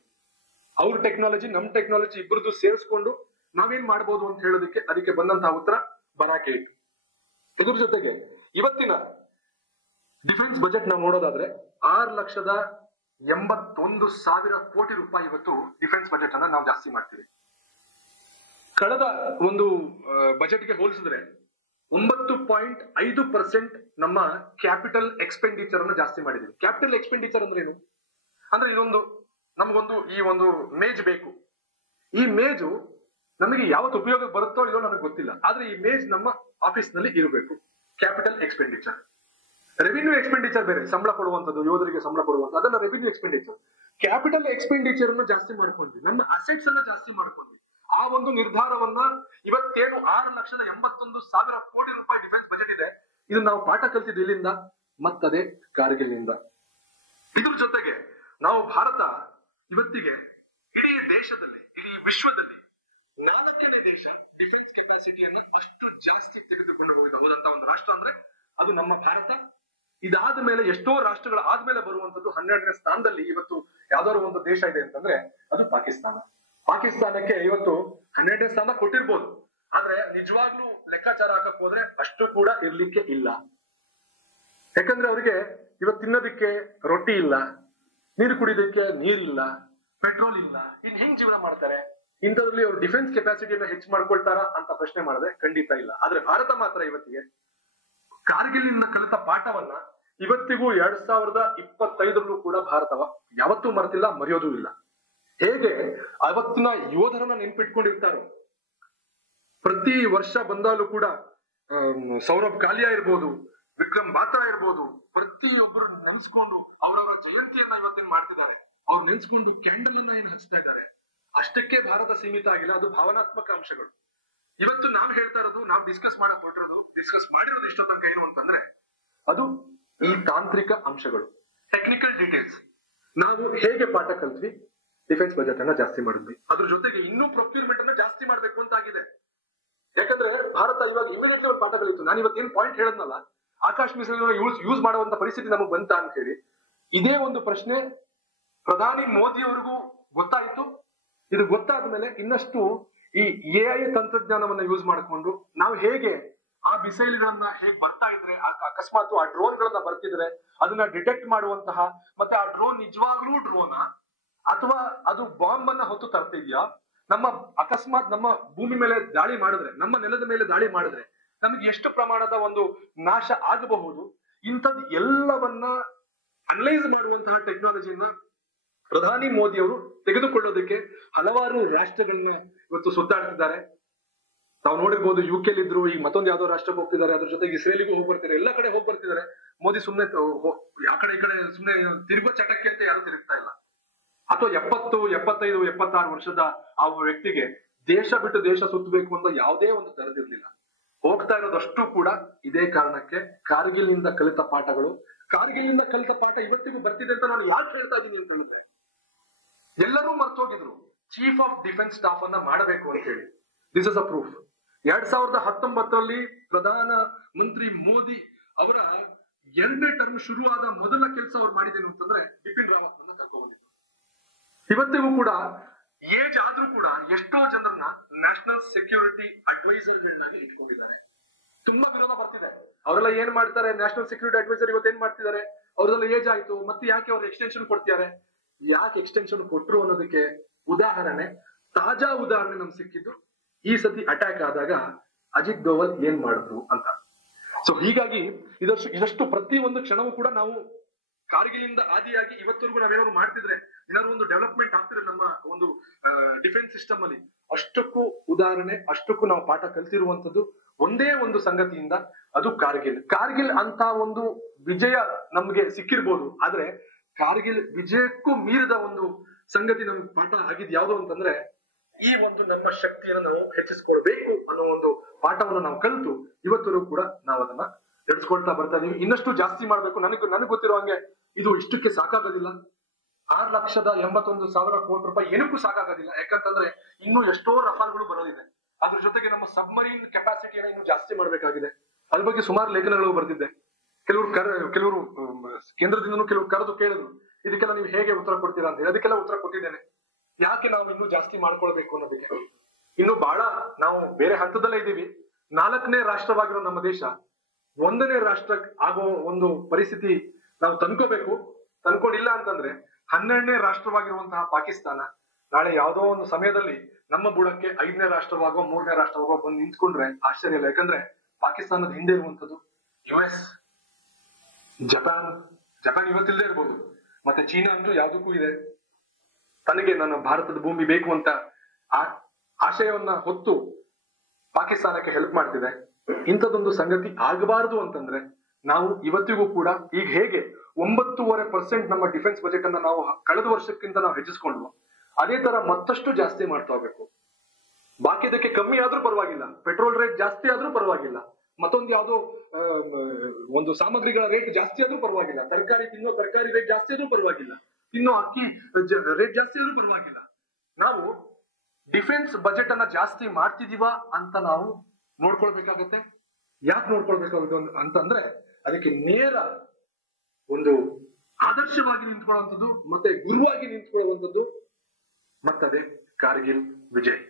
ಅವ್ರ ಟೆಕ್ನಾಲಜಿ ನಮ್ ಟೆಕ್ನಾಲಜಿ ಇಬ್ಬರದು ಸೇರಿಸ್ಕೊಂಡು ನಾವೇನ್ ಮಾಡ್ಬೋದು ಅಂತ ಹೇಳೋದಕ್ಕೆ ಅದಕ್ಕೆ ಬಂದಂತಹ ಉತ್ತರ ಬರಾಕ್ 8. ಇದ್ರ ಜೊತೆಗೆ ಇವತ್ತಿನ ಡಿಫೆನ್ಸ್ ಬಜೆಟ್ ನಾವು ನೋಡೋದಾದ್ರೆ 6,81,000 ಕೋಟಿ ರೂಪಾಯಿ ಇವತ್ತು ಡಿಫೆನ್ಸ್ ಬಜೆಟ್ ಅನ್ನ ನಾವು ಜಾಸ್ತಿ ಮಾಡ್ತೀವಿ. ಕಳೆದ ಒಂದು ಬಜೆಟ್ಗೆ ಹೋಲಿಸಿದ್ರೆ 9.5% ನಮ್ಮ ಕ್ಯಾಪಿಟಲ್ ಎಕ್ಸ್ಪೆಂಡಿಚರ್ ಅನ್ನು ಜಾಸ್ತಿ ಮಾಡಿದೀವಿ. ಕ್ಯಾಪಿಟಲ್ ಎಕ್ಸ್ಪೆಂಡಿಚರ್ ಅಂದ್ರೆ ಏನು ಅಂದ್ರೆ, ನಮಗೊಂದು ಈ ಒಂದು ಮೇಜ್ ಬೇಕು. ಈ ಮೇಜು ನಮಗೆ ಯಾವತ್ತು ಉಪಯೋಗಕ್ಕೆ ಬರುತ್ತೋ ಇಲ್ಲೋ ನನಗೆ ಗೊತ್ತಿಲ್ಲ, ಆದ್ರೆ ಈ ಮೇಜ್ ನಮ್ಮ ಆಫೀಸ್ ನಲ್ಲಿ ಇರಬೇಕು. Capital expenditure. ರೆವಿನ್ಯೂ ಎಕ್ಸ್ಪೆಂಡಿಚರ್ ಬೇರೆ, ಸಂಬಳ ಕೊಡುವಂತದ್ದು, ಯೋಧರಿಗೆ ಸಂಬಳ ಕೊಡುವಂತ, ಅದೆಲ್ಲ ರೆವಿನ್ಯೂ ಎಕ್ಸ್ಪೆಂಡಿಚರ್. ಕ್ಯಾಪಿಟಲ್ ಎಕ್ಸ್ಪೆಂಡಿಚರ್ ಅನ್ನು ಜಾಸ್ತಿ ಮಾಡ್ಕೊಂಡ್ವಿ, ನಮ್ಮ ಅಸೆಟ್ಸ್ ಅನ್ನ ಜಾಸ್ತಿ ಮಾಡ್ಕೊಂಡ್ವಿ. ಆ ಒಂದು ನಿರ್ಧಾರವನ್ನ ಇವತ್ತೇನು 6,81,000 ಕೋಟಿ ರೂಪಾಯಿ ಡಿಫೆನ್ಸ್ ಬಜೆಟ್ ಇದೆ, ಇದು ನಾವು ಪಾಠ ಕಲಿತಿದ್ದು ಇಲ್ಲಿಂದ, ಮತ್ತದೇ ಕಾರ್ಗಿಲ್ ನಿಂದ. ಇದ್ರ ಜೊತೆಗೆ ನಾವು ಭಾರತ ಇವತ್ತಿಗೆ ಇಡೀ ದೇಶದಲ್ಲಿ, ಇಡೀ ವಿಶ್ವದಲ್ಲಿ 4ನೇ ದೇಶ ಡಿಫೆನ್ಸ್ ಕೆಪಾಸಿಟಿಯನ್ನ ಅಷ್ಟು ಜಾಸ್ತಿ ತೆಗೆದುಕೊಂಡು ಹೋದಂತ ಒಂದು ರಾಷ್ಟ್ರ ಅಂದ್ರೆ ಅದು ನಮ್ಮ ಭಾರತ. ಇದಾದ ಮೇಲೆ ಎಷ್ಟೋ ರಾಷ್ಟ್ರಗಳ ಆದ್ಮೇಲೆ ಬರುವಂತದ್ದು 12ನೇ ಸ್ಥಾನದಲ್ಲಿ ಇವತ್ತು ಯಾವ್ದಾದ್ರು ಒಂದು ದೇಶ ಇದೆ ಅಂತಂದ್ರೆ ಅದು ಪಾಕಿಸ್ತಾನ. ಪಾಕಿಸ್ತಾನಕ್ಕೆ ಇವತ್ತು 12ನೇ ಸ್ಥಾನ ಕೊಟ್ಟಿರ್ಬೋದು, ಆದ್ರೆ ನಿಜವಾಗ್ಲೂ ಲೆಕ್ಕಾಚಾರ ಹಾಕಕ್ ಹೋದ್ರೆ ಅಷ್ಟು ಕೂಡ ಇರ್ಲಿಕ್ಕೆ ಇಲ್ಲ. ಯಾಕಂದ್ರೆ ಅವರಿಗೆ ಇವತ್ತು ತಿನ್ನೋದಿಕ್ಕೆ ರೊಟ್ಟಿ ಇಲ್ಲ, ನೀರು ಕುಡಿಯೋದಕ್ಕೆ ನೀರಿಲ್ಲ, ಪೆಟ್ರೋಲ್ ಇಲ್ಲ, ಇನ್ ಹೆಂಗ್ ಜೀವನ ಮಾಡ್ತಾರೆ? ಇಂಥದ್ರಲ್ಲಿ ಅವ್ರು ಡಿಫೆನ್ಸ್ ಕೆಪಾಸಿಟಿಯನ್ನ ಹೆಚ್ಚು ಮಾಡ್ಕೊಳ್ತಾರ ಅಂತ ಪ್ರಶ್ನೆ ಮಾಡಿದ್ರೆ ಖಂಡಿತ ಇಲ್ಲ. ಆದ್ರೆ ಭಾರತ ಮಾತ್ರ ಇವತ್ತಿಗೆ ಕಾರ್ಗಿಲ್ ನಿಂದ ಕಲಿತ ಪಾಠವನ್ನ ಇವತ್ತಿಗೂ 2025 ಕೂಡ ಭಾರತವ ಯಾವತ್ತೂ ಮರೆತಿಲ್ಲ, ಮರೆಯೋದು ಇಲ್ಲ. ಹೇಗೆ ಅವತ್ತಿನ ಯೋಧರನ್ನ ನೆನ್ಪಿಟ್ಕೊಂಡಿರ್ತಾರೋ, ಪ್ರತಿ ವರ್ಷ ಬಂದಾಗಲೂ ಕೂಡ ಸೌರಭ್ ಕಾಲಿಯಾ ಇರ್ಬೋದು, ವಿಕ್ರಮ್ ಬಾತ್ರಾ ಇರ್ಬೋದು, ಪ್ರತಿಯೊಬ್ಬರು ನೆನ್ಸ್ಕೊಂಡು ಅವರವರ ಜಯಂತಿಯನ್ನ ಇವತ್ತೇನ್ ಮಾಡ್ತಿದ್ದಾರೆ, ಅವ್ರು ನೆನ್ಸ್ಕೊಂಡು ಕ್ಯಾಂಡಲ್ ಅನ್ನ ಏನ್ ಹಚ್ತಾ ಇದ್ದಾರೆ. ಅಷ್ಟಕ್ಕೆ ಭಾರತ ಸೀಮಿತ ಆಗಿಲ್ಲ, ಅದು ಭಾವನಾತ್ಮಕ ಅಂಶಗಳು. ಇವತ್ತು ನಾವು ಹೇಳ್ತಾ ಇರೋದು, ನಾವು ಡಿಸ್ಕಸ್ ಮಾಡಿರೋದು ಇಷ್ಟೋ ತನಕ ಏನು ಅಂತಂದ್ರೆ ಅದು ಈ ತಾಂತ್ರಿಕ ಅಂಶಗಳು, ಟೆಕ್ನಿಕಲ್ ಡೀಟೇಲ್ಸ್. ನಾವು ಹೇಗೆ ಪಾಠ ಕಲ್ತ್ವಿ, ಡಿಫೆನ್ಸ್ ಬಜೆಟ್ ಅನ್ನ ಜಾಸ್ತಿ ಮಾಡಿದ್ವಿ. ಅದ್ರ ಜೊತೆಗೆ ಇನ್ನೂ ಪ್ರೊಕ್ಯೂರ್ಮೆಂಟ್ ಅನ್ನ ಜಾಸ್ತಿ ಮಾಡ್ಬೇಕು ಅಂತ ಆಗಿದೆ. ಯಾಕಂದ್ರೆ ಭಾರತ ಇವಾಗ ಇಮಿಡಿಯೇಟ್ಲಿ ಒಂದು ಪಾಠ ಕಲಿತು. ನಾನು ಇವತ್ತೇನ್ ಪಾಯಿಂಟ್ ಹೇಳದ್ನಲ್ಲ, ಆಕಾಶ್ ಮಿಸೈಲ್ ಯೂಸ್ ಮಾಡುವಂತ ಪರಿಸ್ಥಿತಿ ನಮಗೆ ಬಂತ ಅಂತ ಹೇಳಿ ಇದೇ ಒಂದು ಪ್ರಶ್ನೆ ಪ್ರಧಾನಿ ಮೋದಿ ಅವರಿಗೂ ಗೊತ್ತಾಯಿತು. ಇದು ಗೊತ್ತಾದ ಮೇಲೆ ಇನ್ನಷ್ಟು ಈ AI ತಂತ್ರಜ್ಞಾನವನ್ನ ಯೂಸ್ ಮಾಡಿಕೊಂಡು ನಾವು ಹೇಗೆ ಆ ಮಿಸೈಲ್ ಗಳನ್ನ ಹೇಗೆ ಬರ್ತಾ ಇದ್ರೆ ಅಕಸ್ಮಾತ್ ಆ ಡ್ರೋನ್ ಗಳನ್ನ ಬರ್ತಿದ್ರೆ ಅದನ್ನ ಡಿಟೆಕ್ಟ್ ಮಾಡುವಂತಹ, ಮತ್ತೆ ಆ ಡ್ರೋನ್ ನಿಜವಾಗ್ಲೂ ಡ್ರೋನಾ ಅಥವಾ ಅದು ಬಾಂಬ್ ಅನ್ನ ಹೊತ್ತು ತರ್ತಿದ್ಯಾ, ಅಕಸ್ಮಾತ್ ನಮ್ಮ ಭೂಮಿ ಮೇಲೆ ದಾಳಿ ಮಾಡಿದ್ರೆ, ನಮ್ಮ ನೆಲದ ಮೇಲೆ ದಾಳಿ ಮಾಡಿದ್ರೆ ನಮ್ಗೆ ಎಷ್ಟು ಪ್ರಮಾಣದ ಒಂದು ನಾಶ ಆಗಬಹುದು, ಇಂಥದ್ದು ಎಲ್ಲವನ್ನ ಅನಲೈಸ್ ಮಾಡುವಂತಹ ಟೆಕ್ನಾಲಜಿಯನ್ನ ಪ್ರಧಾನಿ ಮೋದಿ ಅವರು ತೆಗೆದುಕೊಳ್ಳೋದಕ್ಕೆ ಹಲವಾರು ರಾಷ್ಟ್ರಗಳನ್ನ ಇವತ್ತು ಸುತ್ತಾಡ್ತಿದ್ದಾರೆ. ತಾವು ನೋಡಿರ್ಬೋದು, UK ಇದ್ರು, ಈಗ ಮತ್ತೊಂದು ಯಾವ್ದೋ ರಾಷ್ಟ್ರಕ್ಕೆ ಹೋಗ್ತಿದ್ದಾರೆ, ಅದ್ರ ಜೊತೆಗೆ ಇಸ್ರೇಲಿಗೂ ಹೋಗಿ ಬರ್ತಿದ್ದಾರೆ, ಎಲ್ಲ ಕಡೆ ಹೋಗಿ ಬರ್ತಿದ್ದಾರೆ. ಮೋದಿ ಸುಮ್ನೆ ಆ ಕಡೆ ಈ ಕಡೆ ಸುಮ್ನೆ ತಿರುಗೋ ಚಟಕ್ಕೆ ಅಂತ ಯಾರು ತಿರುಗ್ತಾ ಇಲ್ಲ. ಅಥವಾ 70, 75, 76 ವರ್ಷದ ಆ ವ್ಯಕ್ತಿಗೆ ದೇಶ ಬಿಟ್ಟು ದೇಶ ಸುತ್ತಬೇಕು ಅಂತ ಯಾವುದೇ ಒಂದು ತರದಿರ್ಲಿಲ್ಲ. ಹೋಗ್ತಾ ಇರೋದಷ್ಟು ಕೂಡ ಇದೇ ಕಾರಣಕ್ಕೆ ಕಾರ್ಗಿಲ್ ನಿಂದ ಕಲಿತ ಪಾಠಗಳು. ಕಾರ್ಗಿಲ್ ನಿಂದ ಕಲಿತ ಪಾಠ ಇವತ್ತಿಗೂ ಬರ್ತಿದೆ ಅಂತ ನಾನು ಯಾಕೆ ಹೇಳ್ತಾ ಇದ್ದೀನಿ ಅಂತ ಎಲ್ಲರೂ ಮರ್ತೋಗಿದ್ರು. ಚೀಫ್ ಆಫ್ ಡಿಫೆನ್ಸ್ ಸ್ಟಾಫ್ ಅನ್ನ ಮಾಡಬೇಕು ಅಂತ ಹೇಳಿ. This is a proof. 2019 Pradhan Mantri Modi ಅವರ 2ನೇ ಟರ್ಮ್ ಶುರುವಾದ ಮೊದಲ ಕೆಲಸ ಅವ್ರು ಮಾಡಿದೇನು ಅಂತಂದ್ರೆ ಬಿಪಿನ್ ರಾವತ್ ಅನ್ನ ಕರ್ಕೊಂಡ್ಬಂದಿದ್ರು. ಇವತ್ತಿಗೂ ಕೂಡ ಏಜ್ ಆದ್ರೂ ಕೂಡ ಎಷ್ಟೋ ಜನರನ್ನ ನ್ಯಾಷನಲ್ ಸೆಕ್ಯೂರಿಟಿ ಅಡ್ವೈಸರ್ ಇಟ್ಕೊಂಡಿದ್ದಾರೆ. ತುಂಬಾ ವಿರೋಧ ಬರ್ತಿದೆ. ಅವರೆಲ್ಲ ಏನ್ ಮಾಡ್ತಾರೆ, ನ್ಯಾಷನಲ್ ಸೆಕ್ಯೂರಿಟಿ ಅಡ್ವೈಸರ್ ಇವತ್ತು ಏನ್ ಮಾಡ್ತಿದ್ದಾರೆ, ಅವ್ರದೆಲ್ಲ ಏಜ್ ಆಯ್ತು, ಮತ್ತೆ ಯಾಕೆ ಅವ್ರು ಎಕ್ಸ್ಟೆನ್ಷನ್ ಕೊಡ್ತಿದ್ದಾರೆ, ಯಾಕೆ ಎಕ್ಸ್ಟೆನ್ಷನ್ ಕೊಟ್ರು ಅನ್ನೋದಕ್ಕೆ ಉದಾಹರಣೆ, ತಾಜಾ ಉದಾಹರಣೆ ನಮ್ಗೆ ಸಿಕ್ಕಿದ್ದು ಈ ಸತಿ ಅಟ್ಯಾಕ್ ಆದಾಗ ಅಜಿತ್ ದೋವಲ್ ಏನ್ ಮಾಡಿದ್ರು ಅಂತ. ಸೊ ಹೀಗಾಗಿ ಇದಷ್ಟು ಪ್ರತಿ ಒಂದು ಕ್ಷಣವೂ ಕೂಡ ನಾವು ಕಾರ್ಗಿಲಿಂದ ಆದಿಯಾಗಿ ಇವತ್ತರೆಗೂ ನಾವೇನಾದ್ರು ಮಾಡ್ತಿದ್ರೆ, ಏನಾದ್ರು ಒಂದು ಡೆವಲಪ್ಮೆಂಟ್ ಆಗ್ತಿದ್ರೆ ನಮ್ಮ ಒಂದು ಡಿಫೆನ್ಸ್ ಸಿಸ್ಟಮ್ ಅಲ್ಲಿ, ಅಷ್ಟಕ್ಕೂ ಉದಾಹರಣೆ, ಅಷ್ಟಕ್ಕೂ ನಾವು ಪಾಠ ಕಲ್ತಿರುವಂತದ್ದು ಒಂದೇ ಒಂದು ಸಂಗತಿಯಿಂದ, ಅದು ಕಾರ್ಗಿಲ್. ಕಾರ್ಗಿಲ್ ಅಂತ ಒಂದು ವಿಜಯ ನಮ್ಗೆ ಸಿಕ್ಕಿರ್ಬೋದು, ಆದ್ರೆ ಕಾರ್ಗಿಲ್ ವಿಜಯಕ್ಕೂ ಮೀರಿದ ಒಂದು ಸಂಗತಿ ನಮ್ಗೆ ಪಾಠ ಆಗಿದ್ ಯಾವ್ದು ಅಂತಂದ್ರೆ, ಈ ಒಂದು ನಮ್ಮ ಶಕ್ತಿಯನ್ನು ನಾವು ಹೆಚ್ಚಿಸ್ಕೊಳ್ಬೇಕು ಅನ್ನೋ ಒಂದು ಪಾಠವನ್ನು ನಾವು ಕಲಿತು ಇವತ್ತರೆಗೂ ಕೂಡ ನಾವು ಅದನ್ನ ತಿಳಿಸ್ಕೊಳ್ತಾ ಬರ್ತಾ ಇದೀವಿ. ಇನ್ನಷ್ಟು ಜಾಸ್ತಿ ಮಾಡ್ಬೇಕು. ನನಗ್ ಗೊತ್ತಿರೋ ಹಂಗೆ ಇದು ಇಷ್ಟಕ್ಕೆ ಸಾಕಾಗೋದಿಲ್ಲ. 6,81,000 ಕೋಟಿ ರೂಪಾಯಿ ಏನಕ್ಕೂ ಸಾಕಾಗೋದಿಲ್ಲ. ಯಾಕಂತಂದ್ರೆ ಇನ್ನೂ ಎಷ್ಟೋ ರಫಾಲ್ಗಳು ಬರೋದಿದೆ. ಅದ್ರ ಜೊತೆಗೆ ನಮ್ಮ ಸಬ್ಮರೀನ್ ಕೆಪಾಸಿಟಿಯನ್ನು ಇನ್ನೂ ಜಾಸ್ತಿ ಮಾಡ್ಬೇಕಾಗಿದೆ. ಅದ್ರ ಬಗ್ಗೆ ಸುಮಾರು ಲೇಖನಗಳು ಬರ್ತಿದ್ದೆ. ಕೆಲವರು ಕೇಂದ್ರದಿಂದನೂ ಕೆಲವರು ಕರೆದು ಕೇಳಿದ್ರು, ಇದಕ್ಕೆಲ್ಲ ನೀವು ಹೇಗೆ ಉತ್ತರ ಕೊಡ್ತೀರಾ ಅಂತ ಹೇಳಿ. ಅದಕ್ಕೆಲ್ಲ ಉತ್ತರ ಕೊಟ್ಟಿದ್ದೇನೆ. ಯಾಕೆ ನಾವು ಇನ್ನೂ ಜಾಸ್ತಿ ಮಾಡ್ಕೊಳ್ಬೇಕು ಅನ್ನೋದಕ್ಕೆ. ಇನ್ನು ಬಹಳ ನಾವು ಬೇರೆ ಹಂತದಲ್ಲೇ ಇದ್ದೀವಿ. 4ನೇ ರಾಷ್ಟ್ರವಾಗಿರೋ ನಮ್ಮ ದೇಶ 1ನೇ ರಾಷ್ಟ್ರ ಆಗೋ ಒಂದು ಪರಿಸ್ಥಿತಿ ನಾವು ತಂದ್ಕೊಂಡಿಲ್ಲ ಅಂತಂದ್ರೆ 12ನೇ ರಾಷ್ಟ್ರವಾಗಿರುವಂತಹ ಪಾಕಿಸ್ತಾನ ನಾಳೆ ಯಾವುದೋ ಒಂದು ಸಮಯದಲ್ಲಿ ನಮ್ಮ ಬುಡಕ್ಕೆ 5ನೇ ರಾಷ್ಟ್ರವಾಗೋ 3ನೇ ರಾಷ್ಟ್ರವಾಗೋ ಬಂದು ನಿಂತ್ಕೊಂಡ್ರೆ ಆಶ್ಚರ್ಯ ಇಲ್ಲ. ಯಾಕಂದ್ರೆ ಪಾಕಿಸ್ತಾನದ ಹಿಂದೆ ಇರುವಂತದ್ದು US, ಜಪಾನ್ ಇವತ್ತಿಲ್ಲದೆ ಇರ್ಬೋದು, ಮತ್ತೆ ಚೀನಾ ಅಂತೂ ಯಾವ್ದಕ್ಕೂ ಇದೆ. ತನಗೆ ನನ್ನ ಭಾರತದ ಭೂಮಿ ಬೇಕು ಅಂತ ಆಶಯವನ್ನ ಹೊತ್ತು ಪಾಕಿಸ್ತಾನಕ್ಕೆ ಹೆಲ್ಪ್ ಮಾಡ್ತಿದೆ. ಇಂಥದ್ದೊಂದು ಸಂಗತಿ ಆಗಬಾರದು ಅಂತಂದ್ರೆ ನಾವು ಇವತ್ತಿಗೂ ಕೂಡ ಈಗ ಹೇಗೆ 9.5% ನಮ್ಮ ಡಿಫೆನ್ಸ್ ಬಜೆಟ್ ಅನ್ನ ನಾವು ಕಳೆದ ವರ್ಷಕ್ಕಿಂತ ನಾವು ಹೆಚ್ಚಿಸ್ಕೊಂಡು ಅದೇ ತರ ಮತ್ತಷ್ಟು ಜಾಸ್ತಿ ಮಾಡ್ತಾ ಹೋಗ್ಬೇಕು. ಬಾಕಿ ಇದಕ್ಕೆ ಕಮ್ಮಿ ಆದ್ರೂ ಪರವಾಗಿಲ್ಲ, ಪೆಟ್ರೋಲ್ ರೇಟ್ ಜಾಸ್ತಿ ಆದ್ರೂ ಪರವಾಗಿಲ್ಲ, ಮತ್ತೊಂದು ಯಾವ್ದೋ ಒಂದು ಸಾಮಗ್ರಿಗಳ ರೇಟ್ ಜಾಸ್ತಿ ಆದ್ರೂ ಪರವಾಗಿಲ್ಲ, ತರಕಾರಿ ರೇಟ್ ಜಾಸ್ತಿ ಆದ್ರೂ ಪರವಾಗಿಲ್ಲ, ಅಕ್ಕಿ ರೇಟ್ ಜಾಸ್ತಿ ಆದ್ರೂ ಪರವಾಗಿಲ್ಲ. ನಾವು ಡಿಫೆನ್ಸ್ ಬಜೆಟ್ ಅನ್ನ ಜಾಸ್ತಿ ಮಾಡ್ತಿದೀವ ಅಂತ ನಾವು ನೋಡ್ಕೊಳ್ಬೇಕಾಗತ್ತೆ. ಯಾಕೆ ನೋಡ್ಕೊಳ್ಬೇಕಾಗುತ್ತೆ ಅಂತಂದ್ರೆ ಅದಕ್ಕೆ ನೇರ ಒಂದು ಆದರ್ಶವಾಗಿ ನಿಂತ್ಕೊಳ್ಳುವಂಥದ್ದು ಮತ್ತೆ ಗುರುವಾಗಿ ನಿಂತ್ಕೊಳ್ಳುವಂಥದ್ದು ಮತ್ತದೇ ಕಾರ್ಗಿಲ್ ವಿಜಯ್.